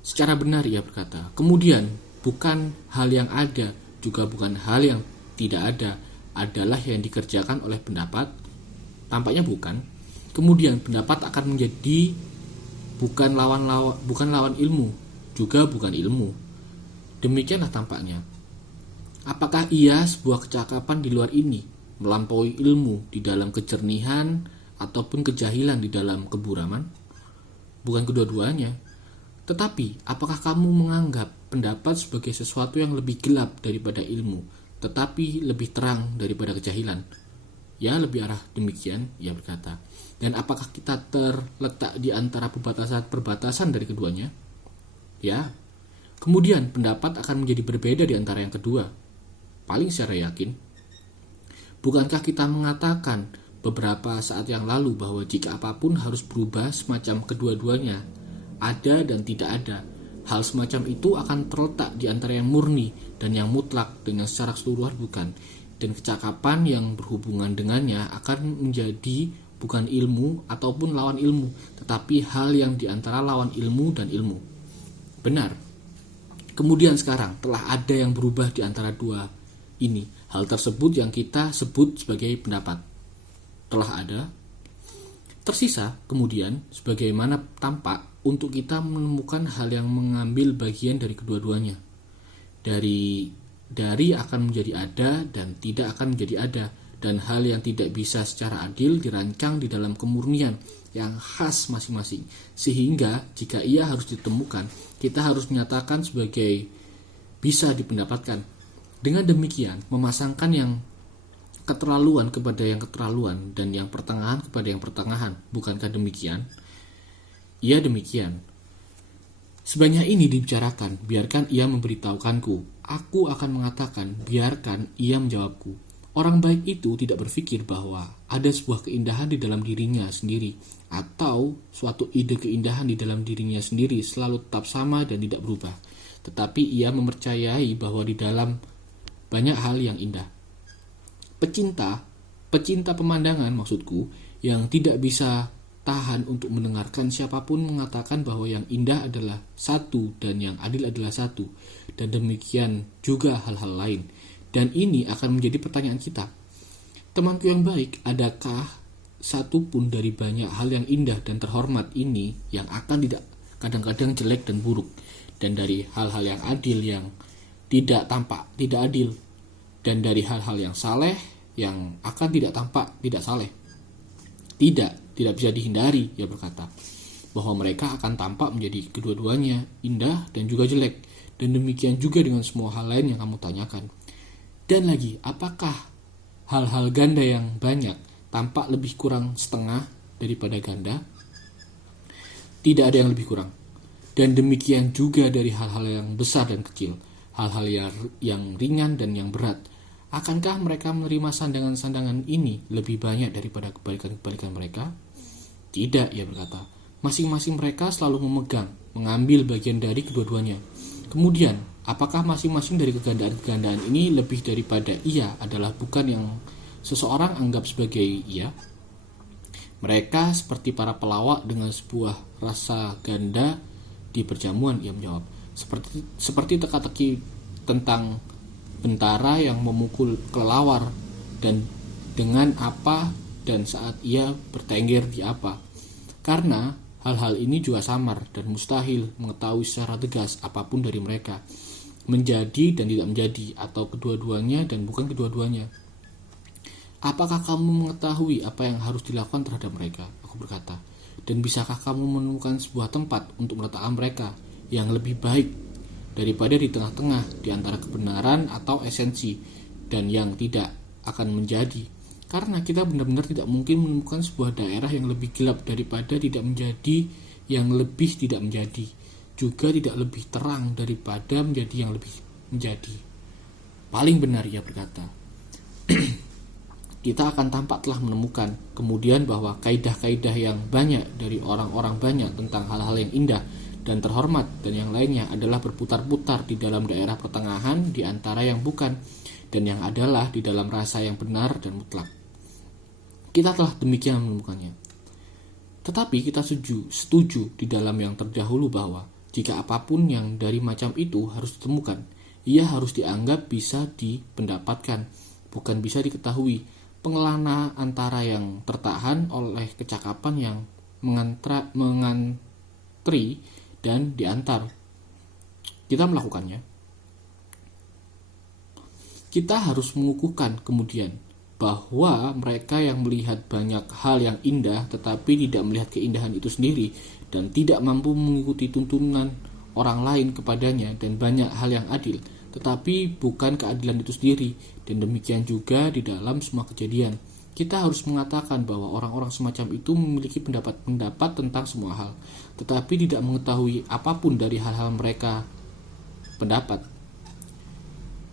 Secara benar ia berkata. Kemudian, bukan hal yang ada, juga bukan hal yang tidak ada, adalah yang dikerjakan oleh pendapat? Tampaknya bukan. Kemudian pendapat akan menjadi bukan lawan ilmu, juga bukan ilmu. Demikianlah tampaknya. Apakah ia sebuah kecakapan di luar ini, melampaui ilmu di dalam kejernihan, ataupun kejahilan di dalam keburaman? Bukan kedua-duanya. Tetapi, apakah kamu menganggap pendapat sebagai sesuatu yang lebih gelap daripada ilmu, tetapi lebih terang daripada kejahilan? Ya, lebih arah demikian, ia berkata. Dan apakah kita terletak di antara perbatasan dari keduanya? Ya. Kemudian pendapat akan menjadi berbeda di antara yang kedua. Paling secara yakin. Bukankah kita mengatakan beberapa saat yang lalu bahwa jika apapun harus berubah semacam kedua-duanya, ada dan tidak ada, hal semacam itu akan terletak di antara yang murni dan yang mutlak dengan secara keseluruhan bukan, dan kecakapan yang berhubungan dengannya akan menjadi bukan ilmu ataupun lawan ilmu, tetapi hal yang di antara lawan ilmu dan ilmu. Benar. Kemudian sekarang telah ada yang berubah di antara dua ini. Hal tersebut yang kita sebut sebagai pendapat telah ada. Tersisa kemudian sebagaimana tampak untuk kita menemukan hal yang mengambil bagian dari kedua-duanya. Dari akan menjadi ada dan tidak akan menjadi ada, dan hal yang tidak bisa secara adil dirancang di dalam kemurnian yang khas masing-masing, sehingga jika ia harus ditemukan, kita harus menyatakan sebagai bisa dipendapatkan. Dengan demikian, memasangkan yang keterlaluan kepada yang keterlaluan dan yang pertengahan kepada yang pertengahan. Bukankah demikian? Ia demikian. Sebanyak ini dibicarakan, biarkan ia memberitahukanku. Aku akan mengatakan, biarkan ia menjawabku. Orang baik itu tidak berpikir bahwa ada sebuah keindahan di dalam dirinya sendiri, atau suatu ide keindahan di dalam dirinya sendiri selalu tetap sama dan tidak berubah. Tetapi ia mempercayai bahwa di dalam banyak hal yang indah. Pecinta pemandangan maksudku, yang tidak bisa tahan untuk mendengarkan siapapun mengatakan bahwa yang indah adalah satu dan yang adil adalah satu, dan demikian juga hal-hal lain. Dan ini akan menjadi pertanyaan kita. Temanku yang baik, adakah satu pun dari banyak hal yang indah dan terhormat ini yang akan tidak kadang-kadang jelek dan buruk, dan dari hal-hal yang adil yang tidak tampak tidak adil, dan dari hal-hal yang saleh yang akan tidak tampak tidak saleh? Tidak bisa dihindari, ia berkata, bahwa mereka akan tampak menjadi kedua-duanya indah dan juga jelek, dan demikian juga dengan semua hal lain yang kamu tanyakan. Dan lagi, apakah hal-hal ganda yang banyak tampak lebih kurang setengah daripada ganda? Tidak ada yang lebih kurang. Dan demikian juga dari hal-hal yang besar dan kecil, hal-hal yang ringan dan yang berat. Akankah mereka menerima sandangan-sandangan ini lebih banyak daripada kebalikan-kebalikan mereka? Tidak, ia berkata. Masing-masing mereka selalu mengambil bagian dari kedua-duanya. Kemudian, apakah masing-masing dari kegandaan-kegandaan ini lebih daripada ia adalah bukan yang seseorang anggap sebagai ia? Mereka seperti para pelawak dengan sebuah rasa ganda di perjamuan, ia menjawab. Seperti teka-teki tentang bentara yang memukul kelelawar dan dengan apa dan saat ia bertengger di apa. Karena hal-hal ini juga samar dan mustahil mengetahui secara tegas apapun dari mereka, menjadi dan tidak menjadi, atau kedua-duanya dan bukan kedua-duanya. Apakah kamu mengetahui apa yang harus dilakukan terhadap mereka? Aku berkata. Dan bisakah kamu menemukan sebuah tempat untuk meletakkan mereka yang lebih baik daripada di tengah-tengah di antara kebenaran atau esensi dan yang tidak akan menjadi? Karena kita benar-benar tidak mungkin menemukan sebuah daerah yang lebih gelap daripada tidak menjadi yang lebih tidak menjadi, juga tidak lebih terang daripada menjadi yang lebih menjadi. Paling benar, ia berkata. Kita akan tampak telah menemukan kemudian bahwa kaidah-kaidah yang banyak dari orang-orang banyak tentang hal-hal yang indah dan terhormat dan yang lainnya adalah berputar-putar di dalam daerah pertengahan di antara yang bukan dan yang adalah di dalam rasa yang benar dan mutlak. Kita telah demikian menemukannya. Tetapi kita setuju di dalam yang terdahulu bahwa jika apapun yang dari macam itu harus ditemukan, ia harus dianggap bisa dipendapatkan, bukan bisa diketahui. Pengelana antara yang tertahan oleh kecakapan yang mengantri dan diantar. Kita melakukannya. Kita harus mengukuhkan kemudian bahwa mereka yang melihat banyak hal yang indah tetapi tidak melihat keindahan itu sendiri dan tidak mampu mengikuti tuntunan orang lain kepadanya dan banyak hal yang adil, tetapi bukan keadilan itu sendiri. Dan demikian juga di dalam semua kejadian. Kita harus mengatakan bahwa orang-orang semacam itu memiliki pendapat-pendapat tentang semua hal, tetapi tidak mengetahui apapun dari hal-hal mereka pendapat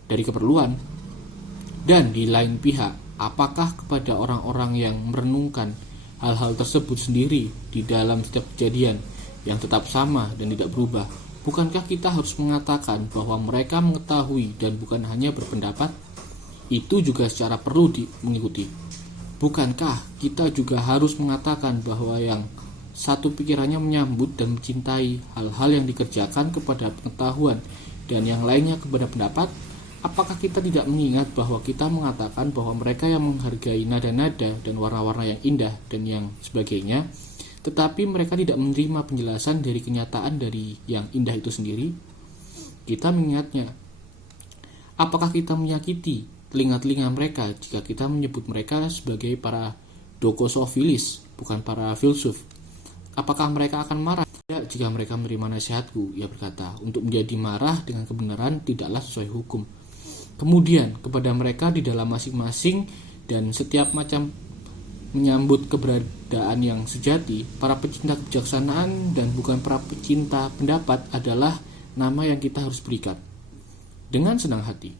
dari keperluan. Dan di lain pihak, apakah kepada orang-orang yang merenungkan hal-hal tersebut sendiri di dalam setiap kejadian yang tetap sama dan tidak berubah, bukankah kita harus mengatakan bahwa mereka mengetahui dan bukan hanya berpendapat? Itu juga secara perlu mengikuti. Bukankah kita juga harus mengatakan bahwa yang satu pikirannya menyambut dan mencintai hal-hal yang dikerjakan kepada pengetahuan dan yang lainnya kepada pendapat? Apakah kita tidak mengingat bahwa kita mengatakan bahwa mereka yang menghargai nada-nada dan warna-warna yang indah dan yang sebagainya, tetapi mereka tidak menerima penjelasan dari kenyataan dari yang indah itu sendiri? Kita mengingatnya. Apakah kita menyakiti telinga-telinga mereka jika kita menyebut mereka sebagai para dokosofilis, bukan para filsuf? Apakah mereka akan marah? Tidak, jika mereka menerima nasihatku, ia berkata. Untuk menjadi marah dengan kebenaran tidaklah sesuai hukum. Kemudian kepada mereka di dalam masing-masing dan setiap macam menyambut keberadaan yang sejati, para pecinta kebijaksanaan dan bukan para pecinta pendapat adalah nama yang kita harus berikan. Dengan senang hati,